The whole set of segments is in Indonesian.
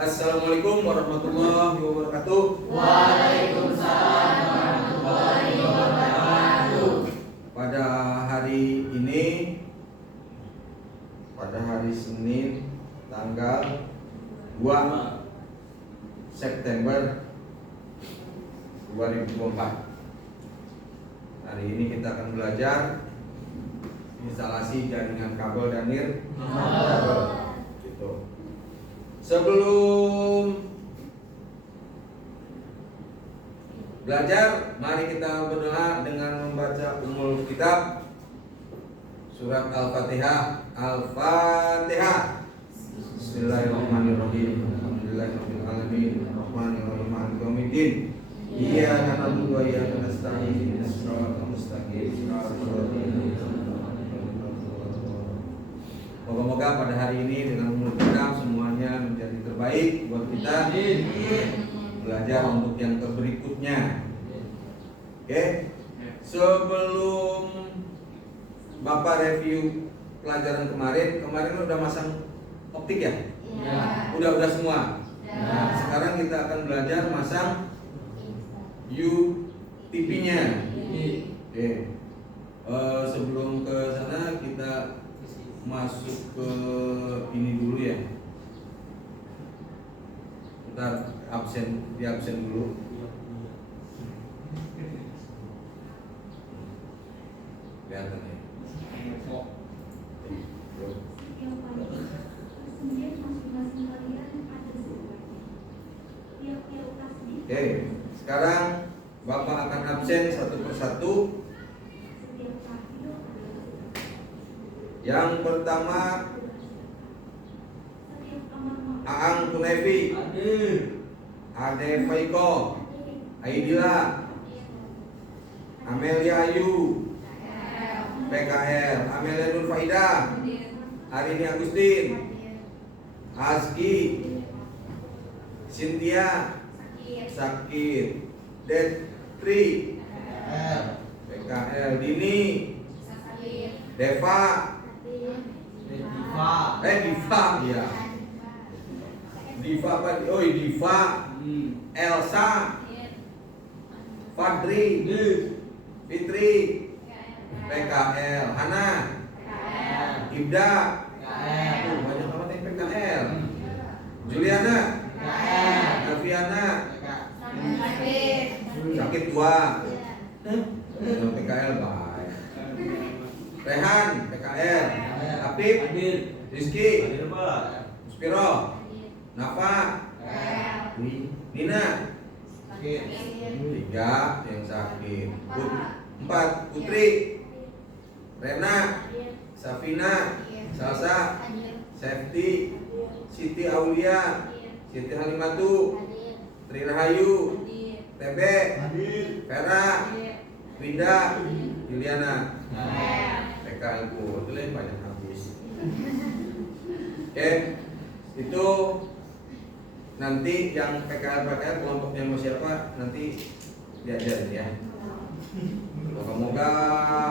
Assalamualaikum warahmatullahi wabarakatuh. Waalaikumsalam warahmatullahi wabarakatuh. Pada hari ini, pada hari Senin tanggal 2 September 2024. Hari ini kita akan belajar instalasi jaringan kabel dan nirkabel. Gitu. Sebelum belajar, mari kita berdoa dengan membaca Ummul Kitab surat Al-Fatihah. Al-Fatihah. Bismillahirrahmanirrahim. Alhamdulillahirabbil alamin. Arrahmanirrahim. Maliki yaumiddin. Iyyaka na'budu wa iyyaka nasta'in. Ihdinas siratal mustaqim. Moga-moga pada hari ini dengan Ummul Kitab semuanya menjadi terbaik buat kita. Belajar untuk yang berikutnya. Oke. Sebelum Bapak review pelajaran kemarin udah masang optik ya? Ya. Udah semua. Ya. Nah, sekarang kita akan belajar masang UTP-nya. Oke. Sebelum ke sana kita masuk ke ini dulu ya. Ntar di absen dulu. Kelihatan ya. Oke, sekarang Bapak akan absen satu persatu. Yang pertama Aang Kunevi, Ade Faiko, Aidila, Amelia Ayu, PKL, Amelia Nur Faida, Arini Agustin, Azki, Cynthia, Sakit, Detri, PKL, Dini, Deva, Diva, ya. Diva apa? Oh, Diva, Elsa, Fadri, Fitri, PKL, Hana, Ibda, banyak banget yang PKL. Juliana, Alfiana, Sakit 2, PKL baik. Rehan, PKL, Apip, Rizky, Spiro, Nafa, Nina, 3 yang sakit. 4 Putri, Rena, Safina, Salsa, Safety, Siti Aulia, Siti Halimatu, Tri Rahayu, Tebe, Vera, Winda, Juliana, PKL ku, itu banyak habis. Oke, itu nanti yang PKL kelompoknya mau siapa nanti diajarin ya. Moga-moga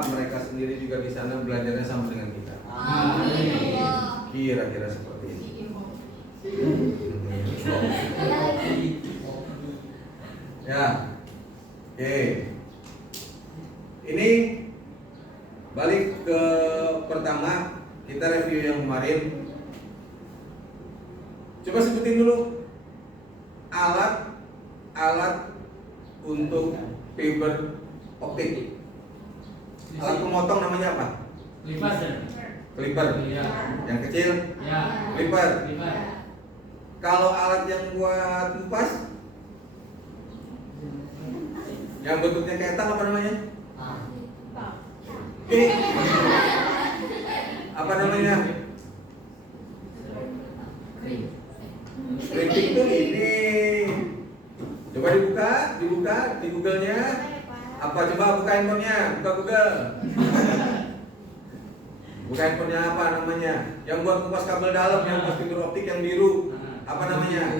mereka sendiri juga di sana belajarnya sama dengan kita. Amin. Kira-kira seperti ini. Ya, oke. Ini balik ke pertama, kita review yang kemarin. Coba sebutin dulu alat untuk fiber optik. Alat pemotong namanya apa? Clipper. Ya. Yang kecil? Ya. Clipper. Kalau alat yang buat ngupas, yang bentuknya kayak tang apa namanya? Apa namanya? Printing tuh ini. Coba dibuka di Google-nya. Apa coba buka handphonenya? Buka Google. Buka handphonenya apa namanya? Yang buat kupas kabel dalam, yang buat fiber optik yang biru. Apa namanya?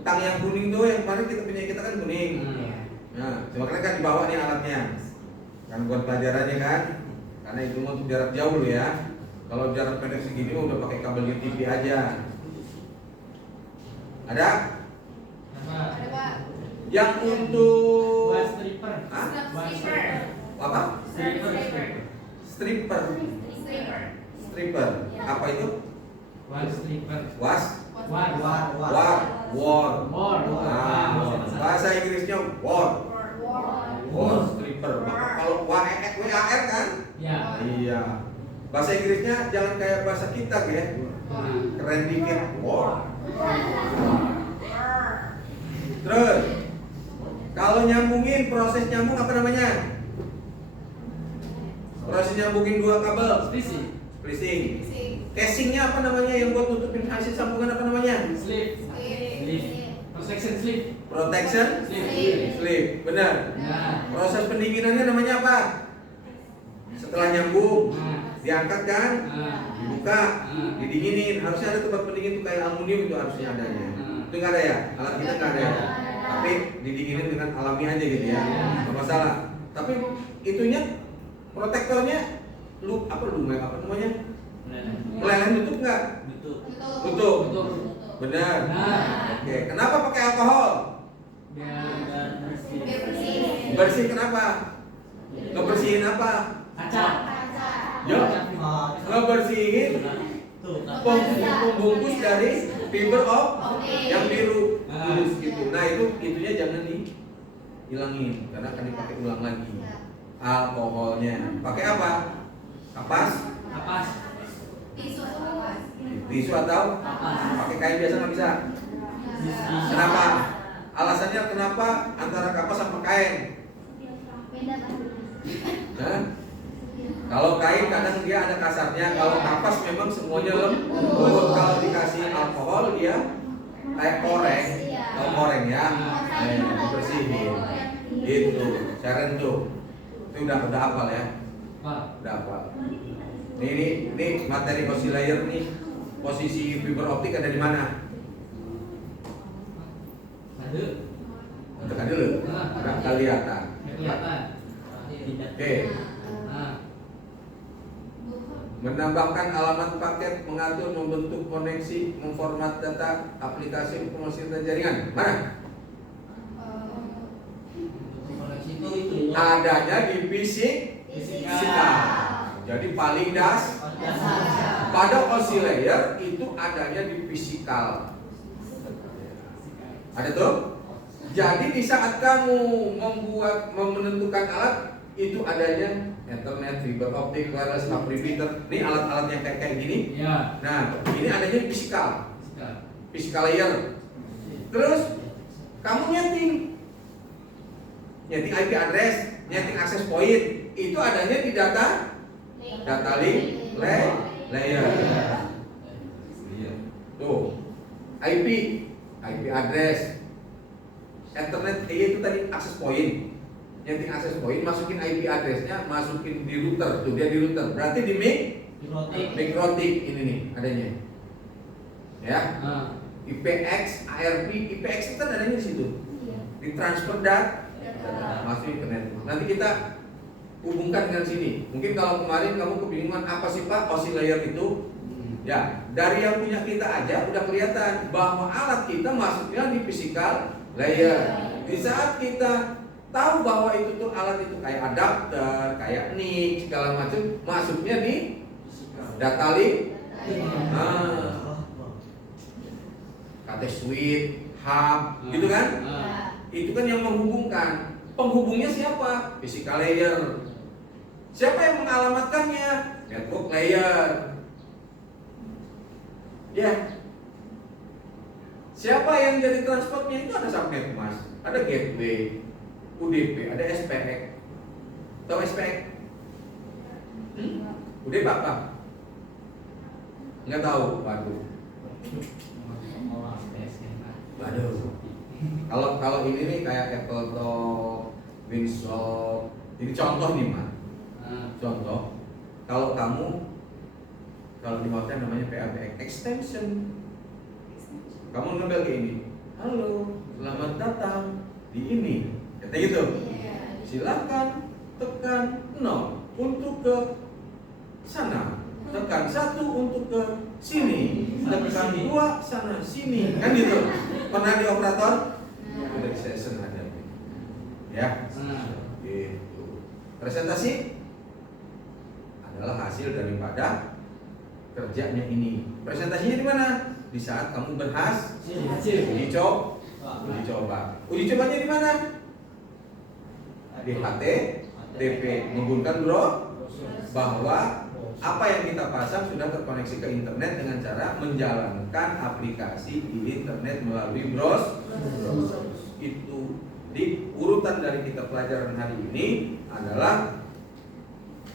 Tang yang kuning tuh, yang kemarin kita kan kuning. Nah, cuma kan di bawah nih alatnya. Kan buat pelajarannya kan. Karena itu untuk jarak jauh dulu ya. Kalau jarak pendek segini udah pakai kabel UTP aja. Ada? Ada Pak. Yang untuk Bus stripper. Hah? Bus stripper. apa? Stripper. Stripper. Stripper. Apa itu? Bus stripper. Was? War. War. War. Ah, bahasa Inggrisnya war. Stripper. Kalau WAR kan? Ya. Iya. Bahasa Inggrisnya jangan kayak bahasa kita ya. Keren dikit. War. Terus kalau nyambungin, proses nyambung apa namanya? Proses nyambungin dua kabel. Splicing. Casingnya apa namanya yang buat nutupin hasil sambungan apa namanya? Slip. Protection slip. Protection Slip. slip. Benar. Nah. Proses pendinginannya namanya apa? Setelah nyambung, Nah. diangkat kan? Nah. Dibuka, didinginin. Harusnya ada tempat pendingin tuh kayak aluminium itu harusnya adanya. Itu nggak ada ya? Alat kita nggak ada ya? Tapi didinginin dengan alami aja gitu ya. Nggak masalah. Tapi itunya protektornya apa namanya? Meleleh nutup nggak? Tutup. Betul. Benar. Nah. Oke. Kenapa pakai alkohol? Biar Bersih kenapa? Ngebersihin apa? kaca. Ya, ngebersihin pembungkus dari fiber yang biru terus gitu. Nah itunya jangan dihilangin karena akan dipakai ulang lagi. Alkoholnya pakai apa? Kapas, Kapas. tisu atau pakai kain biasa nggak bisa. Kenapa? Alasannya kenapa antara kapas sama kain? Hah? Kalau kain kadang dia ada kasarnya, kalau kapas memang semuanya lembut. Kalau dikasih alkohol dia kayak koreng, kalau koreng ya, bersihin. Itu, cara itu udah hafal ya, udah hafal. Ini materi oscillator nih, posisi fiber optik ada di mana? Ada. Tekan dulu, nggak kelihatan. Kelihatan. Oke. Nah. Menambahkan alamat paket, mengatur, membentuk koneksi, memformat data, aplikasi informasi dan jaringan. Mana? Adanya di fisikal. Jadi paling pada oscillator itu adanya di fisikal. Ada tuh? Jadi di saat kamu menentukan alat itu adanya Ethernet, fiber optik, wireless, hub repeater. Ini alat-alat yang kayak gini. Ya. Nah, ini adanya di fisikal layer. Terus kamu nyeting IP address, nyeting access point, itu adanya di data link layer. Tuh, IP address, Ethernet, itu tadi access point. Nyeting access point, masukin IP addressnya, masukin di router, tuh dia di router. Berarti di mikrotik ini nih adanya. Ya. IPX, ARP, IPX itu kan adanya di situ. Di transfer data masuk internet. Nanti kita hubungkan dengan sini. Mungkin kalau kemarin kamu kebingungan apa sih Pak oscillator itu? Ya, dari yang punya kita aja udah kelihatan bahwa alat kita masuknya di physical layer. Di saat kita tahu bahwa itu tuh alat itu kayak adapter, kayak NIC segala macam, masuknya di data link. KT suite, hub, gitu kan? Itu kan yang menghubungkan. Penghubungnya siapa? Physical layer. Siapa yang mengalamatkannya? Network layer. Ya. Siapa yang jadi transportnya? Itu ada subnet mas, ada gateway, UDP, ada SPX. Tahu SPX? UDP apa? Nggak tahu, waduh. Kalau ini nih kayak Apple Talk, Winshop. Ini contoh nih mas. Contoh. Kalau di hotel namanya PABX extension. Kamu ngambil kayak ini. Halo, selamat datang di ini. Kata gitu. Silakan tekan 0 untuk ke sana. tekan 1 untuk ke sini, tekan 2 sana sini, kan gitu. Pernah di operator? Udah di session ada, ya. Gitu. Presentasi adalah hasil daripada kerjanya ini. Presentasinya di mana? Di saat kamu berhasil. Uji coba. Uji cobanya di mana? Di HTTP, menggunakan bro bahwa apa yang kita pasang sudah terkoneksi ke internet dengan cara menjalankan aplikasi di internet melalui browser. Itu di urutan dari kita pelajaran hari ini adalah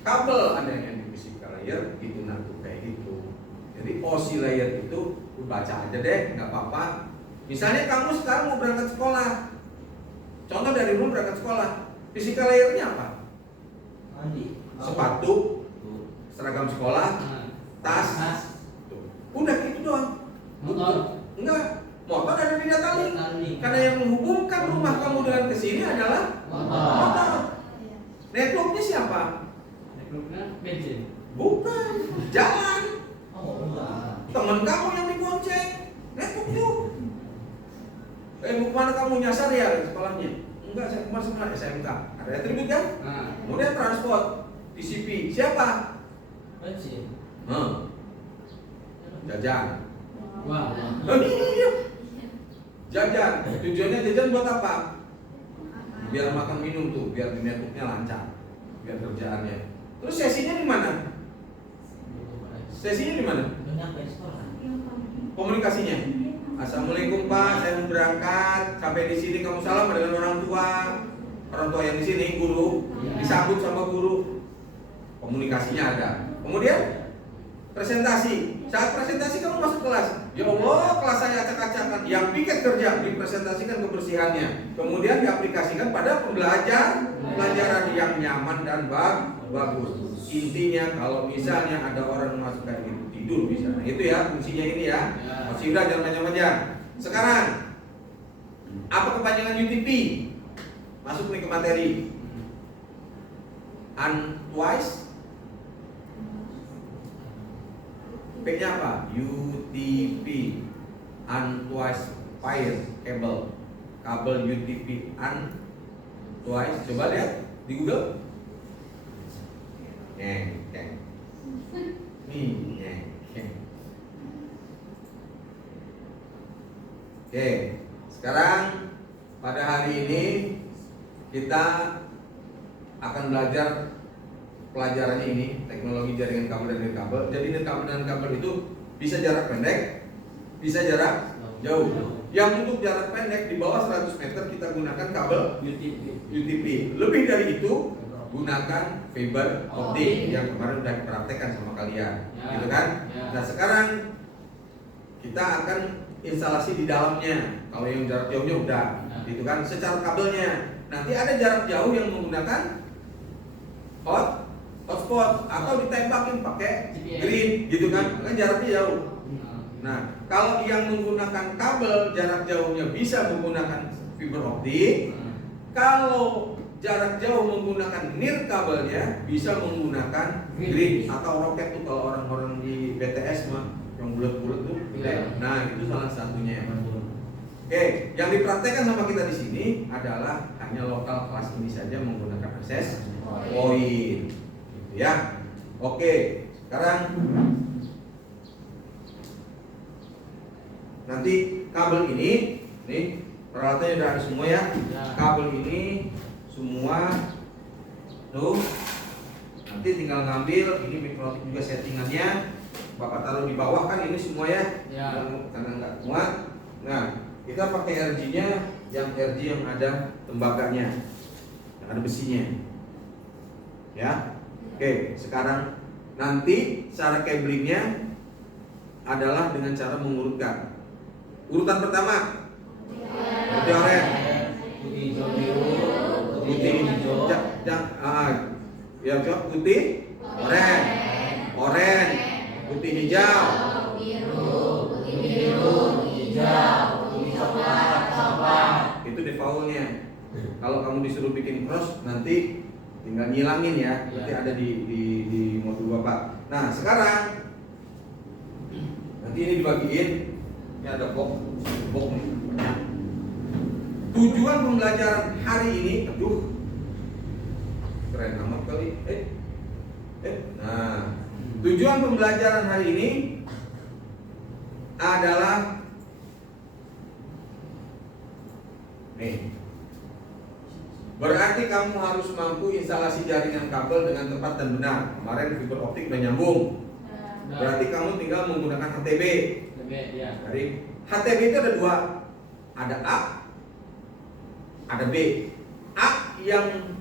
kabel ada yang di physical layer itu nanti kayak gitu. Jadi OSI layer itu baca aja deh, nggak apa-apa. Misalnya kamu sekarang mau berangkat sekolah, contoh dari rumah berangkat sekolah, physical layernya apa? Sepatu, seragam sekolah, tas. Tuh. Udah gitu doang. Motor? Enggak, motor ada di data link. Karena yang menghubungkan rumah kamu dengan kesini adalah motor. Networknya siapa? Networknya bensin. Bukan, jalan. Temen kamu yang dibonceng, network tuh. Mana kamu nyasar ya sekolahnya? Enggak, saya kemarin sekolah SMK. Ada atribut kan? Kemudian transport, TCP, siapa? Bensin. Jajan. Wah. Iya. Jajan. Tujuannya jajan buat apa? Biar makan minum tuh, biar di networknya lancar, biar kerjaannya. Terus sesinya di mana? Sesinya di mana? Komunikasinya. Assalamualaikum Pak, saya mau berangkat. Sampai di sini kamu salam dengan orang tua. Orang tua yang di sini guru, disambut sama guru. Komunikasinya ada. Kemudian presentasi. Saat presentasi kamu masuk kelas. Ya Allah, kelas saya acak-acakan. Yang piket kerja dipresentasikan kebersihannya. Kemudian diaplikasikan pada pelajaran yang nyaman dan bagus. Intinya kalau misalnya ada orang masuk kayak gitu tidur bisa. Nah, itu ya fungsinya ini ya. Masih udah jangan panjang-panjang. Sekarang apa kepanjangan UTP? Masuk nih ke materi. Untwice. P-nya apa? UTP. Untwice Paired Cable. Kabel UTP untwice. Coba lihat di Google. Nih. Oke, sekarang pada hari ini kita akan belajar pelajarannya ini, teknologi jaringan kabel dan nirkabel. Jadi nirkabel dan kabel itu bisa jarak pendek, bisa jarak jauh. Yang untuk jarak pendek di bawah 100 meter kita gunakan kabel UTP. Lebih dari itu gunakan fiber optik yang kemarin sudah dipraktekkan sama kalian, gitu kan? Nah sekarang kita akan instalasi di dalamnya. Kalau yang jarak jauhnya udah, gitu kan? Secara kabelnya nanti ada jarak jauh yang menggunakan hotspot atau ditembakin pakai grid, gitu kan? Kan jaraknya jauh. Nah kalau yang menggunakan kabel jarak jauhnya bisa menggunakan fiber optik. Kalau jarak jauh menggunakan nirkabelnya bisa menggunakan grid atau roket tuh kalau orang-orang di BTS mah yang bulat-bulat tuh. Nah itu salah satunya. Oke, yang dipraktekkan sama kita di sini adalah hanya lokal kelas ini saja menggunakan akses point, gitu ya. Oke, sekarang nanti kabel ini, nih peralatannya udah ada semua ya. Kabel ini semua tuh nanti tinggal ngambil ini mikrotik juga settingannya Bapak taruh di bawah kan ini semua ya, karena nggak muat. Nah kita pakai RG-nya yang RG yang ada tembaganya, yang ada besinya ya. Oke, sekarang nanti cara cablingnya adalah dengan cara mengurutkan. Urutan pertama putih oranye, putih ya jawab putih oranye, putih hijau, itu defaultnya. Kalau kamu disuruh bikin cross nanti tinggal nyilangin ya, nanti ada di mode 2 Bapak. Nah, sekarang nanti ini dibagiin. Ini ada box nih. Banyak. Tujuan pembelajaran hari ini, aduh, keren amat kali. Nah, tujuan pembelajaran hari ini adalah nih. Berarti kamu harus mampu instalasi jaringan kabel dengan tepat dan benar. Kemarin fiber optik udah nyambung. Berarti kamu tinggal menggunakan HTB. Ya. Dari HTB itu ada dua, ada A, ada B. A yang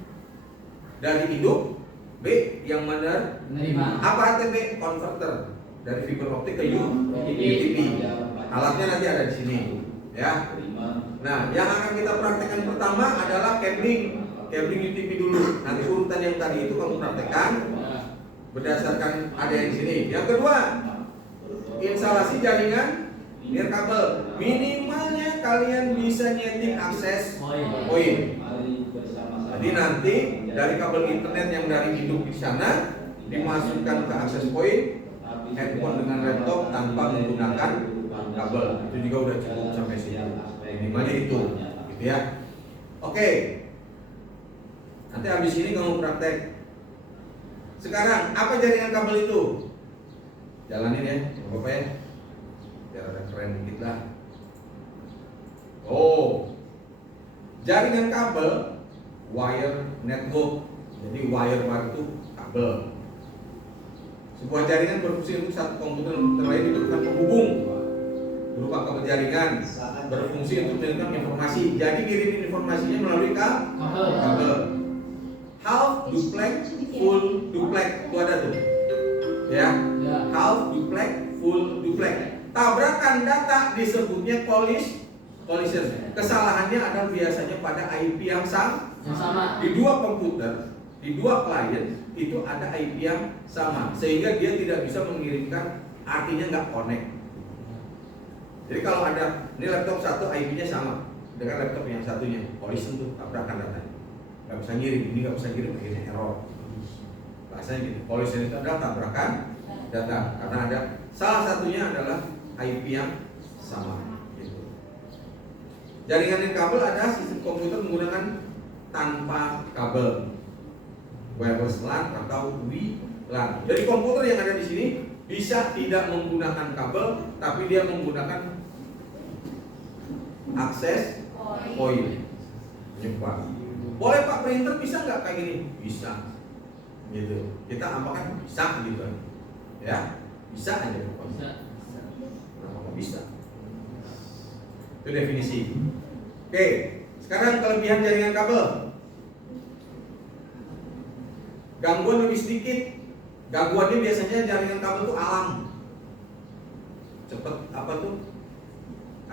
dari induk, B yang menerima. Apa HTB? Converter dari fiber optik ke UTP. Alatnya nanti ada di sini, ya. Nah, yang akan kita praktekkan pertama adalah cabling UTP dulu. Nanti urutan yang tadi itu kamu praktekkan berdasarkan ada yang di sini. Yang kedua, instalasi jaringan nirkabel. Minimalnya kalian bisa nyeting akses poin. Jadi nanti dari kabel internet yang dari induk di sana dimasukkan ke akses poin handphone dengan laptop tanpa menggunakan kabel. Itu juga udah cukup sampai sini. Minimalnya itu, gitu ya. Oke. Nanti habis ini kamu praktek. Sekarang apa jaringan kabel itu? Jalanin ya, Bapak ya. Biar ada keren dikit lah. Oh, jaringan kabel wire network. Jadi wire itu kabel. Sebuah jaringan berfungsi untuk satu komputer lain dibutuhkan penghubung berupa kabel jaringan berfungsi untuk mengirimkan informasi. Jadi kirimin informasinya melalui kabel. Half duplex, full duplex itu ada tuh, ya. Half duplex, full duplex. Tabrakan data disebutnya collision. Kesalahannya ada biasanya pada IP yang sama. Di dua komputer, di dua klien itu ada IP yang sama, sehingga dia tidak bisa mengirimkan, artinya nggak connect. Jadi kalau ada ini laptop satu IP-nya sama dengan laptop yang satunya, collision tuh tabrakan datanya, nggak bisa ngirim, ini nggak bisa ngirim, akhirnya error. Bahasanya gitu, collision itu adalah tabrakan data karena ada salah satunya adalah IP yang sama. Gitu. Jaringan nirkabel ada sistem komputer menggunakan tanpa kabel, wireless LAN atau WLAN. Jadi komputer yang ada di sini bisa tidak menggunakan kabel, tapi dia menggunakan akses poin. Menyebar. Boleh Pak printer bisa nggak kayak gini? Bisa. Gitu. Kita amalkan bisa gitu. Ya, bisa aja. Kenapa bisa? Itu definisi. Oke, sekarang kelebihan jaringan kabel. Gangguan lebih sedikit. Gangguannya biasanya jaringan kabel itu alam. Cepet apa tuh?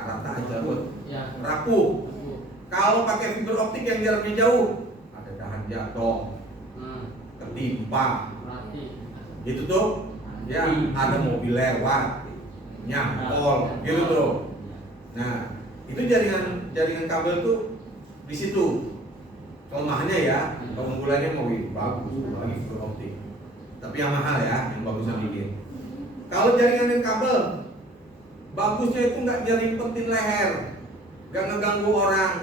Rata aja buat rapuh. Kalau pakai fiber optik yang jaraknya jauh, ada dahan jatuh, ketimpa, gitu tuh. Ya, ada mobil lewat, nyangkol, gitu tuh. Nah, itu jaringan kabel tuh di situ. Kelemahannya ya, keunggulannya mau bagus lagi fiber optik. Tapi yang mahal ya, yang bagusnya dikit. Kalau jaringan kabel, bagusnya itu nggak nyeripetin leher, nggak ngeganggu orang.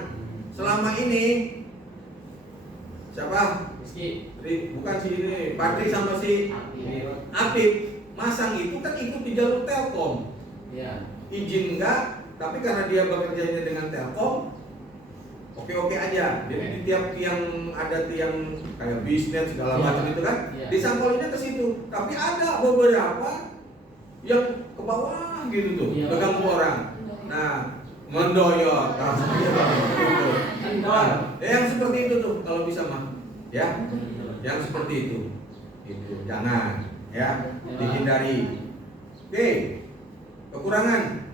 Selama ini siapa? Bukan si ini, Patri sama si Apip masang itu kan ikut di jalur Telkom. Izin enggak, tapi karena dia bekerjanya dengan Telkom, oke-oke aja. Jadi di tiap tiang ada tiang kayak bisnet segala macam itu kan, disangkolinnya ke situ. Tapi ada beberapa yang ke bawah gitu tuh, ngeganggu orang. Nah, mendoyot, yang seperti itu tuh kalau bisa mah, ya, yang seperti itu jangan, ya, dihindari. Oke, kekurangan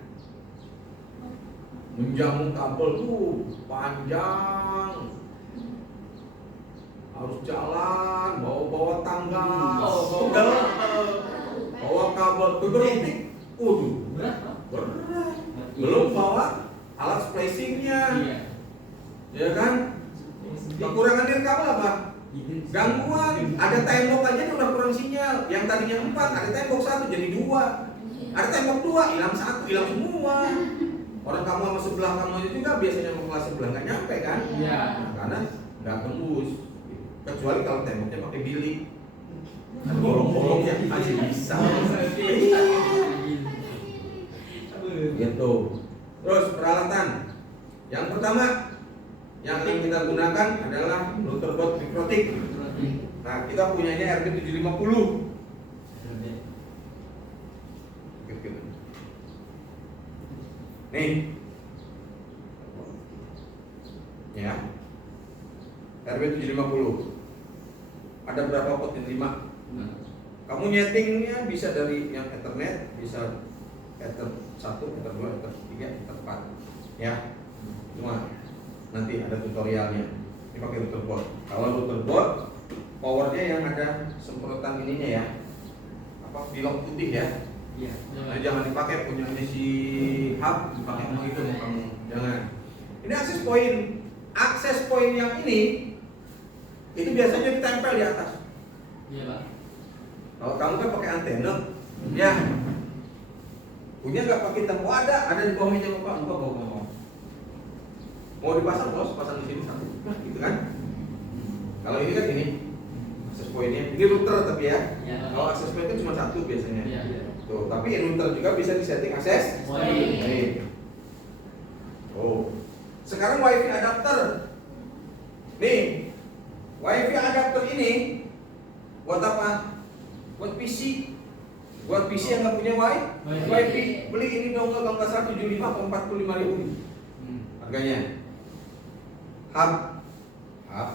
menjamu kabel tuh panjang, harus jalan, bawa tangga, bawa kabel fiber optik, berat. Belum bawa alat splicingnya, ya kan? Kekurangan nirkabel apa? Gangguan, ada tembok aja dia udah kurang sinyal. Yang tadinya 4, ada tembok 1 jadi 2. Ada tembok 2, hilang 1, hilang semua. Orang kamu sama sebelah kamu aja juga biasanya mau kelas sebelah nggak nyampe kan? Iya. Nah, karena nggak tembus. Kecuali kalau temboknya pakai bilik. Bolong-bolong ya masih bisa. Gitu. Terus peralatan. Yang pertama yang akan kita gunakan adalah Lutherboard Vicrotic. Nah, kita punyanya RB 750. Nih. Ya. RB 750. Ada berapa pot yang 5? Kamu nyetingnya bisa dari yang Ethernet, bisa Ether 1, Ether 2, Ether 3, Ether 4. Ya. Semua. Nanti ada tutorialnya. Ini pakai Lutherboard. Kalau Lutherboard, powernya yang ada semprotan ininya ya. Apa pilok putih ya. Iya. Nah, jangan dipakai punyanya si hub, dipakai mau itu kamu. Jangan. Ini akses point. Akses point yang ini itu biasanya ditempel di atas. Iya, Pak. Kalau kamu kan pakai antena, ya. Punya nggak pakai tempo ada di bawah meja Bapak, enggak bawa. Mau dipasang bos, pasang di sini satu, nah, gitu kan? Kalau ini kan ini akses pointnya, ini router tapi ya. Ya. Kalau akses point itu cuma satu biasanya. Iya. Tuh, tapi router juga bisa disetting akses Point. point. Oh, sekarang WiFi adapter. Nih, WiFi adapter ini buat apa? Buat PC. Buat PC yang nggak punya WiFi, beli ini dong kalau nggak salah 75 atau 45.000 harganya. Hub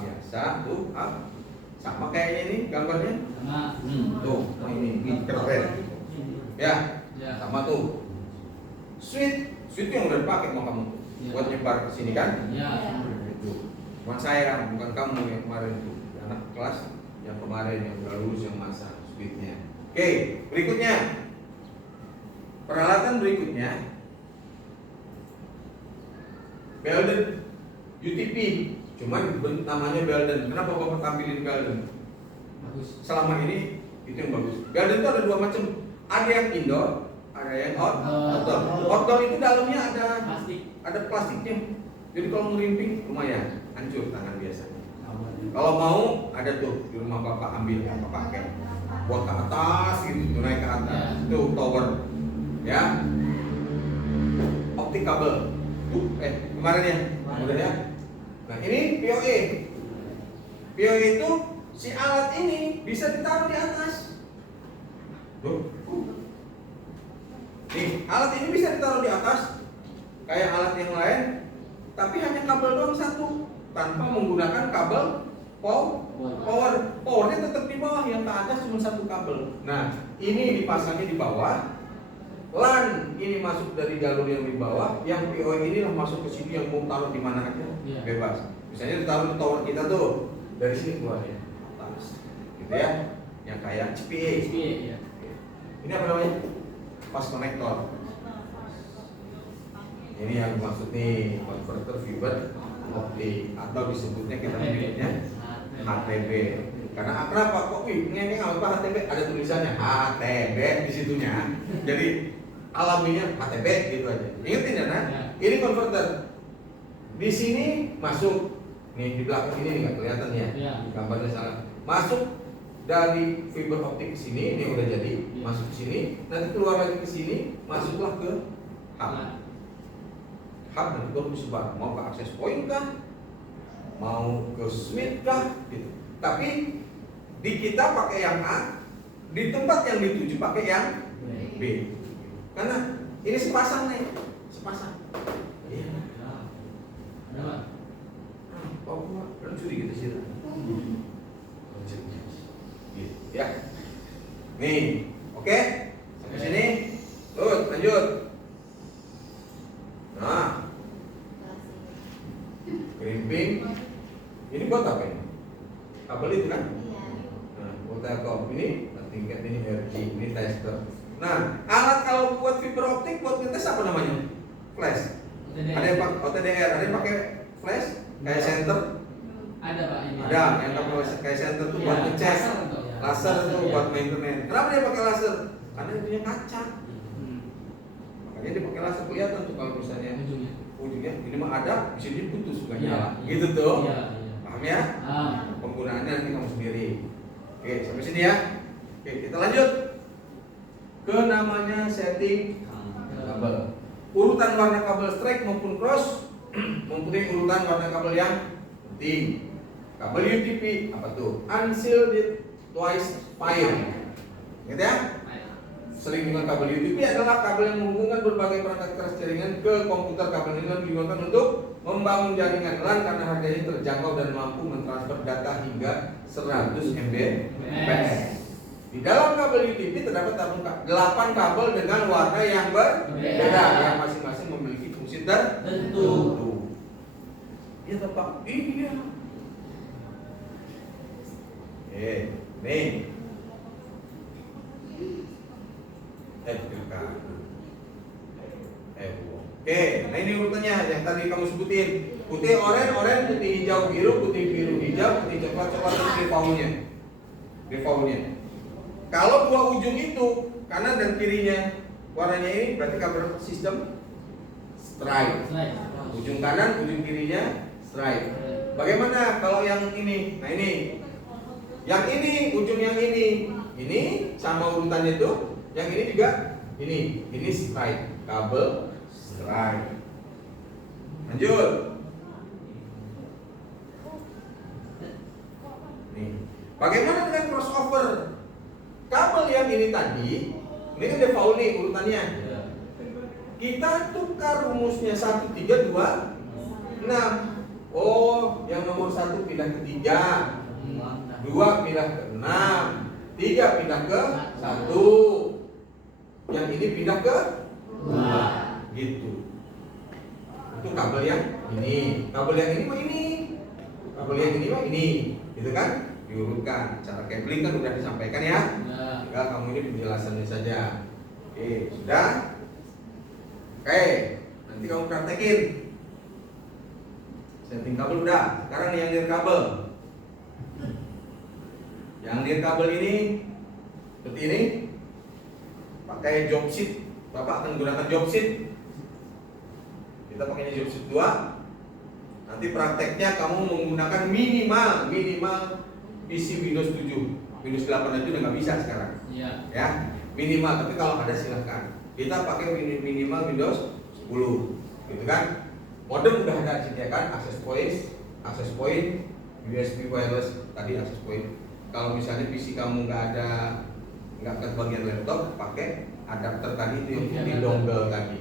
biasa tuh, hub sama kayaknya ini gambarnya. Sama. Tuh, nah ini keren. Ya, Ya. sama tuh. Switch yang udah dipakai mau kamu Ya. buat nyebar ke sini kan? Ya. Itu. Bukan saya, bukan kamu yang kemarin tuh, anak kelas yang kemarin yang udah lulus yang masa switchnya. Oke, berikutnya peralatan berikutnya Belden UTP, cuman namanya Belden. Kenapa Bapak tampilin Belden? Bagus. Selama ini itu yang bagus. Belden itu ada dua macam, ada yang indoor, ada yang outdoor. Outdoor itu dalamnya Plastik. ada plastiknya. Jadi kalau ngerimping lumayan hancur tangan biasanya. Kalau mau ada tuh di rumah Bapak ambil yang Bapak pakai. Buat ke atas gitu, naik ke atas. Ya. Tuh tower. Ya. Optik kabel. Kemarin ya. Udah ya. Nah, ini PoE. PoE itu si alat ini bisa ditaruh di atas. Tuh. Nih, alat ini bisa ditaruh di atas kayak alat yang lain, tapi hanya kabel doang satu tanpa menggunakan kabel powernya tetap di bawah, yang ke atas cuma satu kabel. Nah, ini dipasangnya di bawah. LAN ini masuk dari jalur yang di bawah, yang PoE ini lah masuk ke sini, yang mau taruh di mana aja Iya. bebas. Misalnya ditaruh di tower kita tuh, dari sini keluarnya atas, gitu ya, yang kayak CPE. Iya. Ini apa namanya? Fast connector. Ini yang maksud nih converter fiber optik atau disebutnya kita menyebutnya HTB. Karena kenapa kok ngomong apa HTB? Ada tulisannya HTB di situnya. Jadi alaminya HTB gitu aja. Ingetin ya, nah? Ya. Ini converter. Di sini masuk nih di belakang ini nggak kelihatan ya? Ya. Gambarnya salah. Masuk dari fiber optik ke sini, ini udah jadi masuk ke sini, nanti keluar lagi ke sini, masuklah ke hub. Hub nanti baru disebar, mau ke access point kah, mau ke switch kah, gitu. Tapi di kita pakai yang A, di tempat yang dituju pakai yang B. Karena ini sepasang nih, sepasang. Iya. Ada, Pak. Papua kan curi gitu sih. Gitu, ya. Nih, oke. Sampai sini. Lanjut. Nah, crimping. Ini buat apa ini? Kabel itu kan? Nah, buat telkom ini, tingkat ini RG, ini tester. Nah, alat kalau buat fiber optik buat ngetes apa namanya? Flash. Ada yang pakai OTDR, ada yang pakai flash kayak center. Ada Pak ini. Ada yang kabel kayak center tuh buat ngecek. Laser tuh buat maintenance. Kenapa dia pakai laser? Karena itu kaca. Makanya dia pakai laser, kelihatan tuh kalau misalnya ujungnya ini mah ada, di sini putus nggak nyala. Gitu tuh. Paham ya? Penggunaannya nanti kamu sendiri. Oke, sampai sini ya. Oke, kita lanjut ke namanya setting kabel. Urutan warna kabel straight maupun cross mempunyai urutan warna kabel yang penting. Kabel UTP apa tuh? Unshielded twice fire. Gitu ya? Selingkungan kabel UTP adalah kabel yang menghubungkan berbagai perangkat keras jaringan ke komputer. Kabel ini digunakan untuk membangun jaringan LAN karena harganya terjangkau dan mampu mentransfer data hingga 100 Mbps. Di dalam kabel UTP terdapat 8 kabel dengan warna yang berbeda yang masing-masing memiliki fungsi tertentu. Iya Pak. Iya. Nih. Oke, nah ini urutannya yang tadi kamu sebutin. Putih oranye, putih hijau biru, putih biru hijau, putih coklat dan defaultnya. Kalau dua ujung itu kanan dan kirinya warnanya ini berarti kabel sistem stripe. Ujung kanan, ujung kirinya stripe. Bagaimana kalau yang ini? Nah ini, yang ini ujung yang ini sama urutannya tuh. Yang ini juga ini stripe, kabel stripe. Lanjut. Nih, bagaimana dengan crossover? Kabel yang ini tadi, ini kan default nih urutannya. Kita tukar rumusnya 1, 3, 2, 6. Oh, yang nomor 1 pindah ke 3, 2 pindah ke 6, 3 pindah ke 1. Yang ini pindah ke 2. Gitu. Itu kabel yang ini. Kabel yang ini mah ini. Kabel yang ini mah ini. Gitu kan? Diurutkan. Cara cabling kan udah disampaikan ya. Tinggal kamu ini penjelasannya saja. Oke, sudah? Oke, nanti kamu praktekin. Setting kabel udah. Sekarang yang nir kabel. Yang nir kabel ini seperti ini. Pakai job sheet. Bapak akan gunakan job sheet. Kita pakainya job sheet 2. Nanti prakteknya kamu menggunakan minimal PC Windows 7. Windows 8 aja udah nggak bisa sekarang. Ya, minimal. Tapi kalau ada silahkan. Kita pakai minimal Windows 10, gitu kan? Modem udah ada disediakan, access point, USB wireless tadi access point. Kalau misalnya PC kamu nggak ke bagian laptop, pakai adapter tadi itu yang di dongle tadi.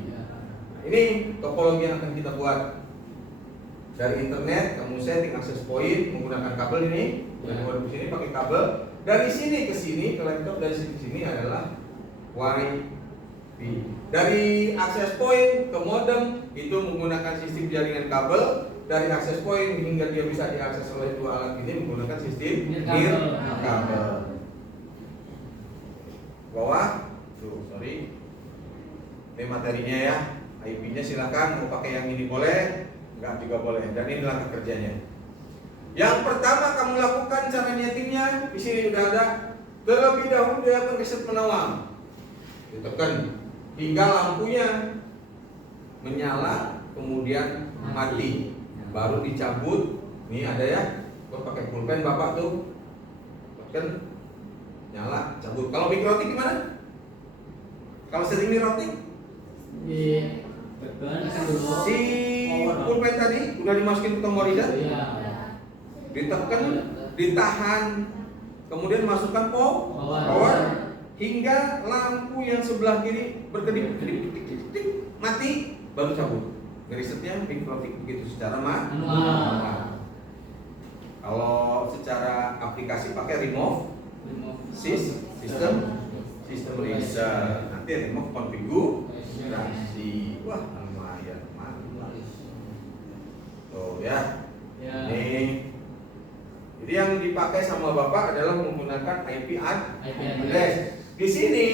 Ini topologi yang akan kita buat. Dari internet kamu setting access point menggunakan kabel ini. Dan di sini pakai kabel. Dari sini ke sini ke laptop, dari sini ke sini adalah Wi-Fi. Dari access point ke modem itu menggunakan sistem jaringan kabel. Dari access point hingga dia bisa diakses oleh dua alat ini menggunakan sistem nir kabel. Bawah, sorry. Ini materinya ya. IP-nya silakan mau pakai yang ini boleh, enggak juga boleh. Dan ini langkah kerjanya. Yang pertama kamu lakukan cara nyetingnya di sini sudah ada. Terlebih dahulu dia akan reset penawar. Ditekan hingga lampunya menyala kemudian mati. Baru dicabut. Ini ada ya. Gua pakai pulpen Bapak tuh. Tekan nyala, cabut. Kalau mikrotik gimana? Kalau setting mikrotik? Si pulpen tadi udah dimasukin ke tombol ditekan, ditahan, kemudian masukkan power hingga lampu yang sebelah kiri berkedip mati, baru cabut. Ngerisetnya mikrotik begitu secara manual. Kalau secara aplikasi pakai remove system reset. Nanti remove konfigurasi. Wah, lumayan mantap. Tuh ya. Nih. Jadi yang dipakai sama Bapak adalah menggunakan IP address. Di sini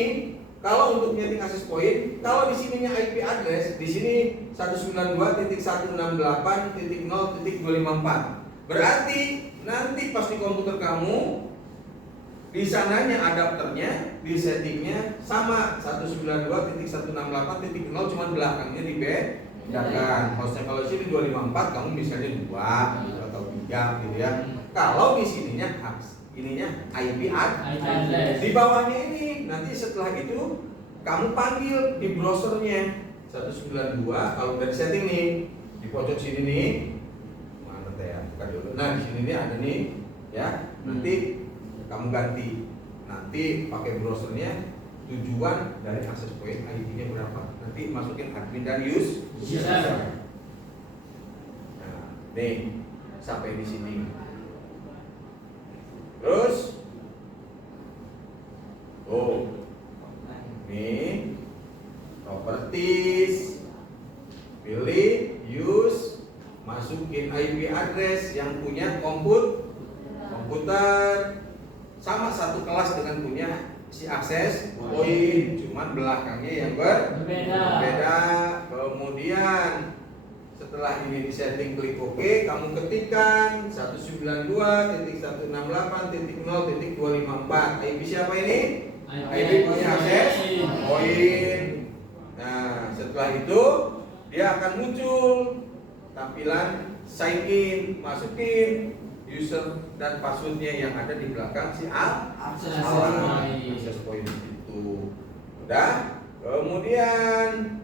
kalau untuk nyeting access point, kalau di sininya IP address, di sini 192.168.0.254. Berarti nanti pas di komputer kamu di sananya adapternya, di settingnya sama 192.168.0 cuman belakangnya dibedakan. Kalau sini 254 kamu misalnya 2 atau 3 gitu ya. Kalau di sininya ininya IP address. Di bawahnya ini nanti setelah itu kamu panggil di browsernya 192 kalau dari setting nih di pojok sini nih. Mana teh ya? Buka dulu. Nah, di sini nih ada nih ya. Nanti kamu ganti. Nanti pakai browsernya tujuan dari access point ID-nya berapa. Nanti masukin admin dan user. Nah, nih sampai di sini. Terus nih properties, pilih use, masukin IP address yang punya komputer sama satu kelas dengan punya si akses point, cuman belakangnya yang berbeda. Kemudian setelah ini disetting, klik OK, kamu ketikkan 192.168.0.254. IP siapa ini? IP punya akses point. Nah, setelah itu dia akan muncul tampilan sign in, masukin user dan passwordnya yang ada di belakang si akses point itu. Udah, kemudian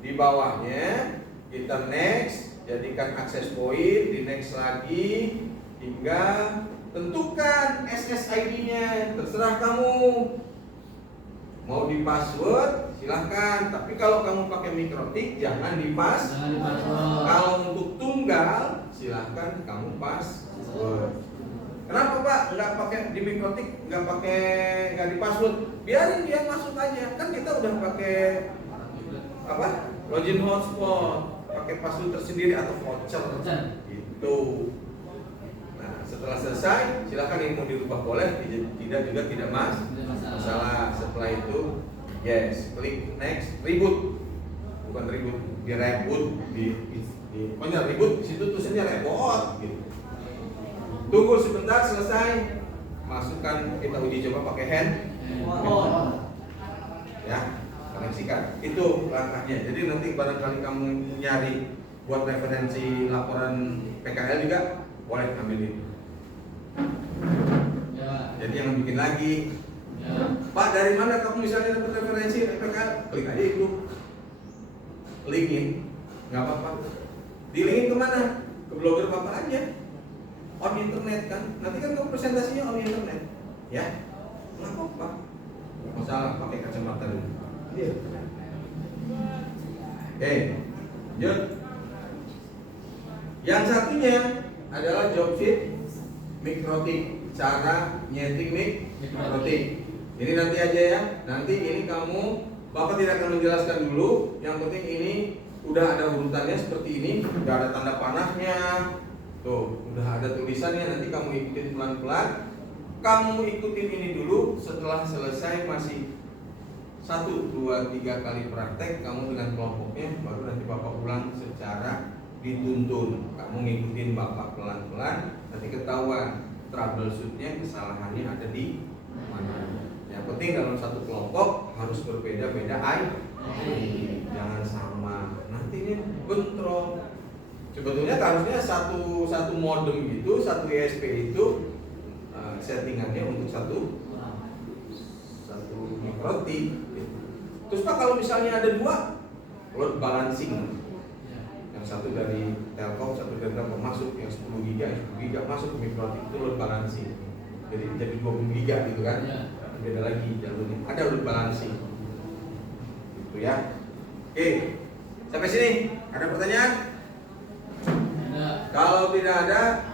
di bawahnya kita next, jadikan akses point, di next lagi hingga tentukan SSID-nya, terserah kamu. Mau di password silahkan, tapi kalau kamu pakai mikrotik jangan di password. Kalau untuk tunggal silahkan kamu password. Kenapa Pak nggak pakai di mikrotik, nggak di password? Biarin dia masuk aja, kan kita udah pakai apa? Login hotspot, pakai password tersendiri atau voucher gitu. Nah, setelah selesai silahkan ini mau dirubah boleh, tidak juga tidak masalah. Setelah itu yes, klik next, reboot, bukan reboot, di reboot pokoknya reboot, di situ tulisannya reboot gitu. Tunggu sebentar, selesai, masukkan, kita uji coba pakai hand ya, koneksikan. Itu langkahnya. Jadi nanti barangkali kamu nyari buat referensi laporan PKL juga boleh ambil ini. Jadi yang bikin lagi Pak, dari mana kamu misalnya dapat referensi PKL? Klik aja itu, linkin, nggak apa-apa. Di-linkin kemana? Ke blogger Bapak aja, on internet kan. Nanti kan kamu presentasinya on internet, ya? Nggak apa-apa. Masalah pakai kacamata dulu. Iya. Oke, lanjut. Yang satunya adalah job sheet mikrotik, cara nyeting mikrotik. Ini nanti aja ya. Nanti ini kamu, Bapak tidak akan menjelaskan dulu. Yang penting ini udah ada urutannya seperti ini, udah ada tanda panahnya. Tuh, udah ada tulisannya. Nanti kamu ikutin pelan-pelan. Kamu ikutin ini dulu. Setelah selesai masih 1, 2, 3 kali praktek kamu dengan kelompoknya, baru nanti Bapak ulang secara dituntun. Kamu ngikutin Bapak pelan-pelan, nanti ketahuan troubleshootnya, kesalahannya ada di mana. Yang penting dalam satu kelompok harus berbeda-beda IP, jangan sama. Nanti ini bentrok. Sebetulnya harusnya satu modem gitu, satu ISP itu settingannya untuk satu mikrotik. Terus Pak, kalau misalnya ada 2 load balancing, yang satu dari Telkom, satu dari Telkom masuk, yang 10 GB masuk ke mikrotik, itu load balancing. Jadi 20 GB gitu kan. Beda lagi jalurnya, ada load balancing gitu ya. Oke, sampai sini ada pertanyaan? Kalau tidak ada,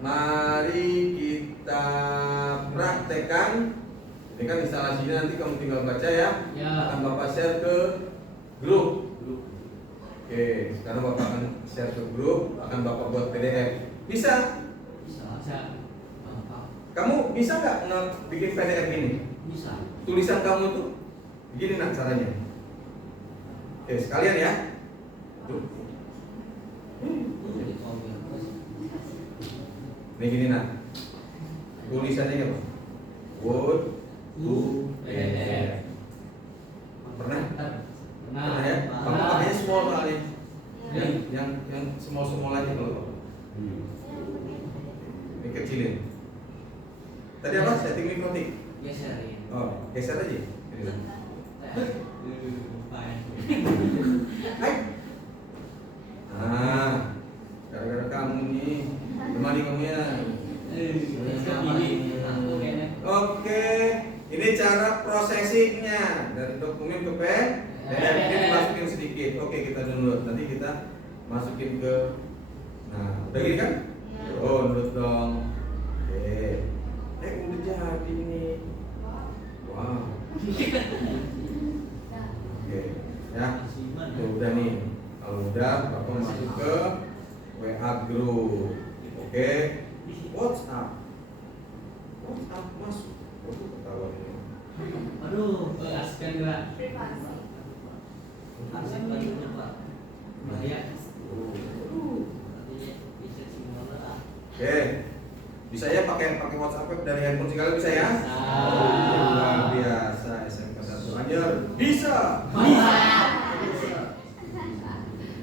mari kita praktekkan. Ini kan instalasinya nanti kamu tinggal baca ya. Akan Bapak share ke grup. Oke, sekarang Bapak akan share ke grup, akan Bapak buat PDF. Bisa? Kamu bisa nggak bikin PDF ini? Bisa. Tulisan kamu tuh begini nak caranya. Oke, sekalian ya. Tuh. Nih gini nak, tulisannya apa? Would pernah? Pernah ya? Kamu pakainya small kali. Yang small aja kalau ini kecilin. Tadi apa? Setting mikrotik. Oh, geser aja. Hai. Gara-gara kamu nih, temani kamu ya. Oke, ini cara processingnya dari dokumen ke PDF. Ini dimasukin sedikit. Oke, kita download. Nanti kita masukin ke. Nah, udah gini kan? Oh, download dong. Oke. Udah jadi nih. Wow. Oke, ya. Tuh, udah nih. Kalau udah, Bapak masuk ke WA group. Oke. WhatsApp masuk. Waduh, ketahuan ini. Aduh, askan juga. Privasi. Asik banget Pak. Bahaya. Oke. Bisa ya pakai WhatsApp dari handphone segala bisa ya? Luar biasa, SMK 1 Anyer bisa.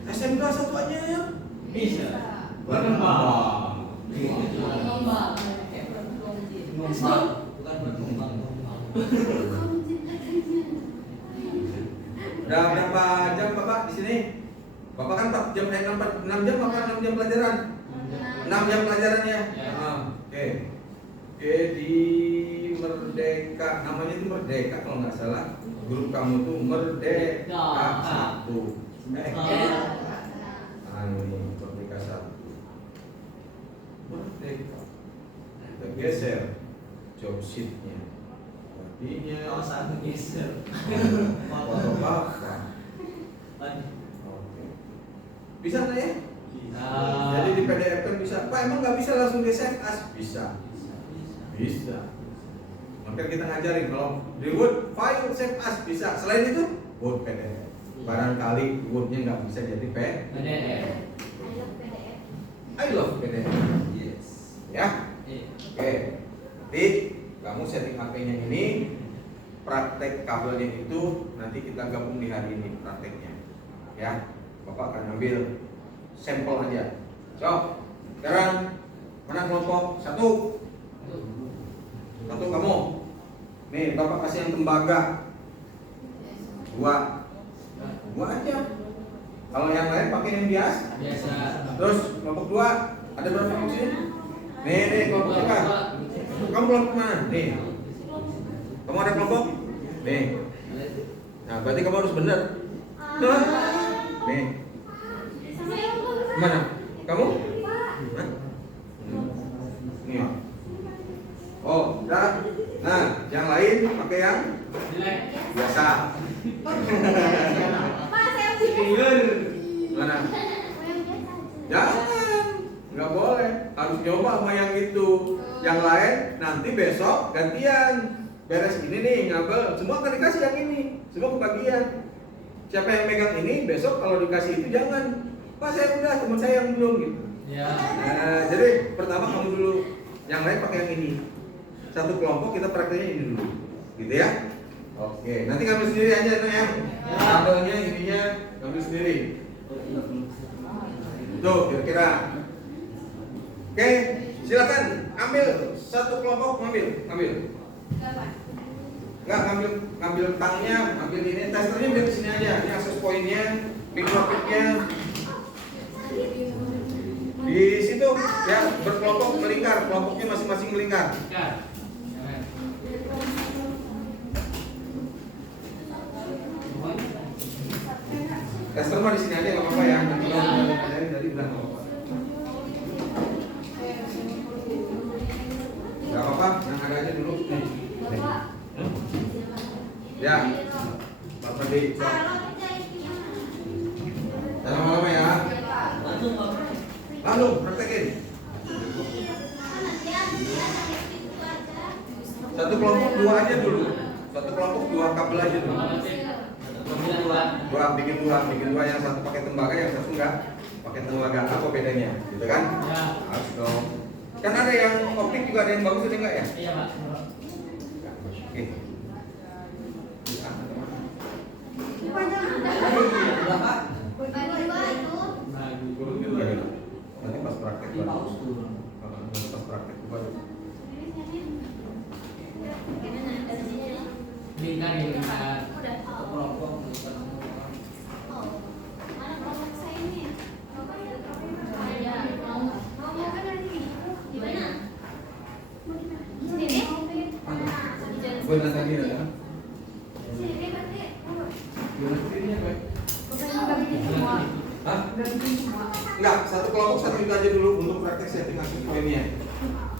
SMK 1 Anyer Bisa. berkembang. Bukan berkembang. Udah berapa jam Bapak di sini? Bapak kan 4 jam 6 jam apa 6 jam pelajaran? 6 jam pelajaran ya. Oke. Oke, di Merdeka, namanya itu Merdeka kalau nggak salah. Grup kamu tuh Merdeka 1. Ini Merdeka 1. Merdeka. Kita geser job sheet-nya. Artinya Satu geser. foto Bapak. Oke. Bisa nggak ya? Jadi di PDF kan bisa. Pak, emang nggak bisa langsung di save as? Bisa. Maka kita ngajarin kalau di Word file save as bisa. Selain itu Word PDF. Barangkali Word-nya nggak bisa jadi PDF. I love PDF. Yes. Ya. Oke. Nanti kamu setting HP-nya ini, praktek kabelnya itu nanti kita gabung di hari ini prakteknya. Ya. Bapak akan ambil sampel aja. So, sekarang mana kelompok 1? Satu kamu. Nih, Bapak kasih yang tembaga. 2 aja. Kalau yang lain pakai yang biasa. Terus kelompok 2 ada berapa kelompok sini? Nih kelompok apa? Kamu kelompok mana? Nih. Kamu ada kelompok? Nih. Nah, berarti kamu harus benar. Nih. Mana? Kamu? Hah? Nih. Oh, udah. Nah, yang lain pakai yang biasa. Mana? Jangan, nggak boleh. Harus coba sama yang itu. Yang lain nanti besok gantian. Beres ini nih ngabel, semua akan dikasih yang ini. Semua kebagian. Siapa yang megang ini besok kalau dikasih itu jangan. Pak, saya udah, teman saya yang belum gitu. Nah, jadi pertama kamu dulu, yang lain pakai yang ini. Satu kelompok kita prakteknya ini dulu, gitu ya. Oke, nanti ngambil sendiri aja ya. Kabelnya, ininya ngambil sendiri. Tuh, kira-kira. Oke, silakan ambil satu kelompok, ngambil. Enggak, ngambil tangnya, ambil ini, testernya biar kesini aja. Ini akses poinnya, mikrofitnya. Di situ ya berkelompok melingkar, kelompoknya masing-masing melingkar. Tester mah di sini aja nggak apa-apa ya. Nanti kalau dari bilang nggak apa-apa. Nggak apa-apa, yang ada aja dulu. Nih. Ya, Pak Fadi. Jangan lama-lama ya. Lalu praktekin. Satu kelompok 2 aja dulu. Satu kelompok 2 kabel aja dulu. Bikin dua yang satu pakai tembaga, yang satu enggak. pakai tenaga apa bedanya, gitu kan? Ya. Harus dong. Kan ada yang optik juga ada yang bagus ada enggak ya? Iya, Pak. Oke. Berapa? Bagi dua itu. Nanti pas praktek Di paus dulu. Nanti pas praktek baru. Gimana? Dari sini ya? Bintang ini kan. Udah. Kelompok bukan Oh. Mana kelompok saya ini? Iya. Mau kan dari sini? Gimana? Sini deh. Buat nanti ya. Sini deh berarti. Gimana sendirinya, Pak? Bukan bagi semua. Hah? Bagi semua. Enggak, satu kelompok satu itu aja dulu untuk praktek setting akses poinnya.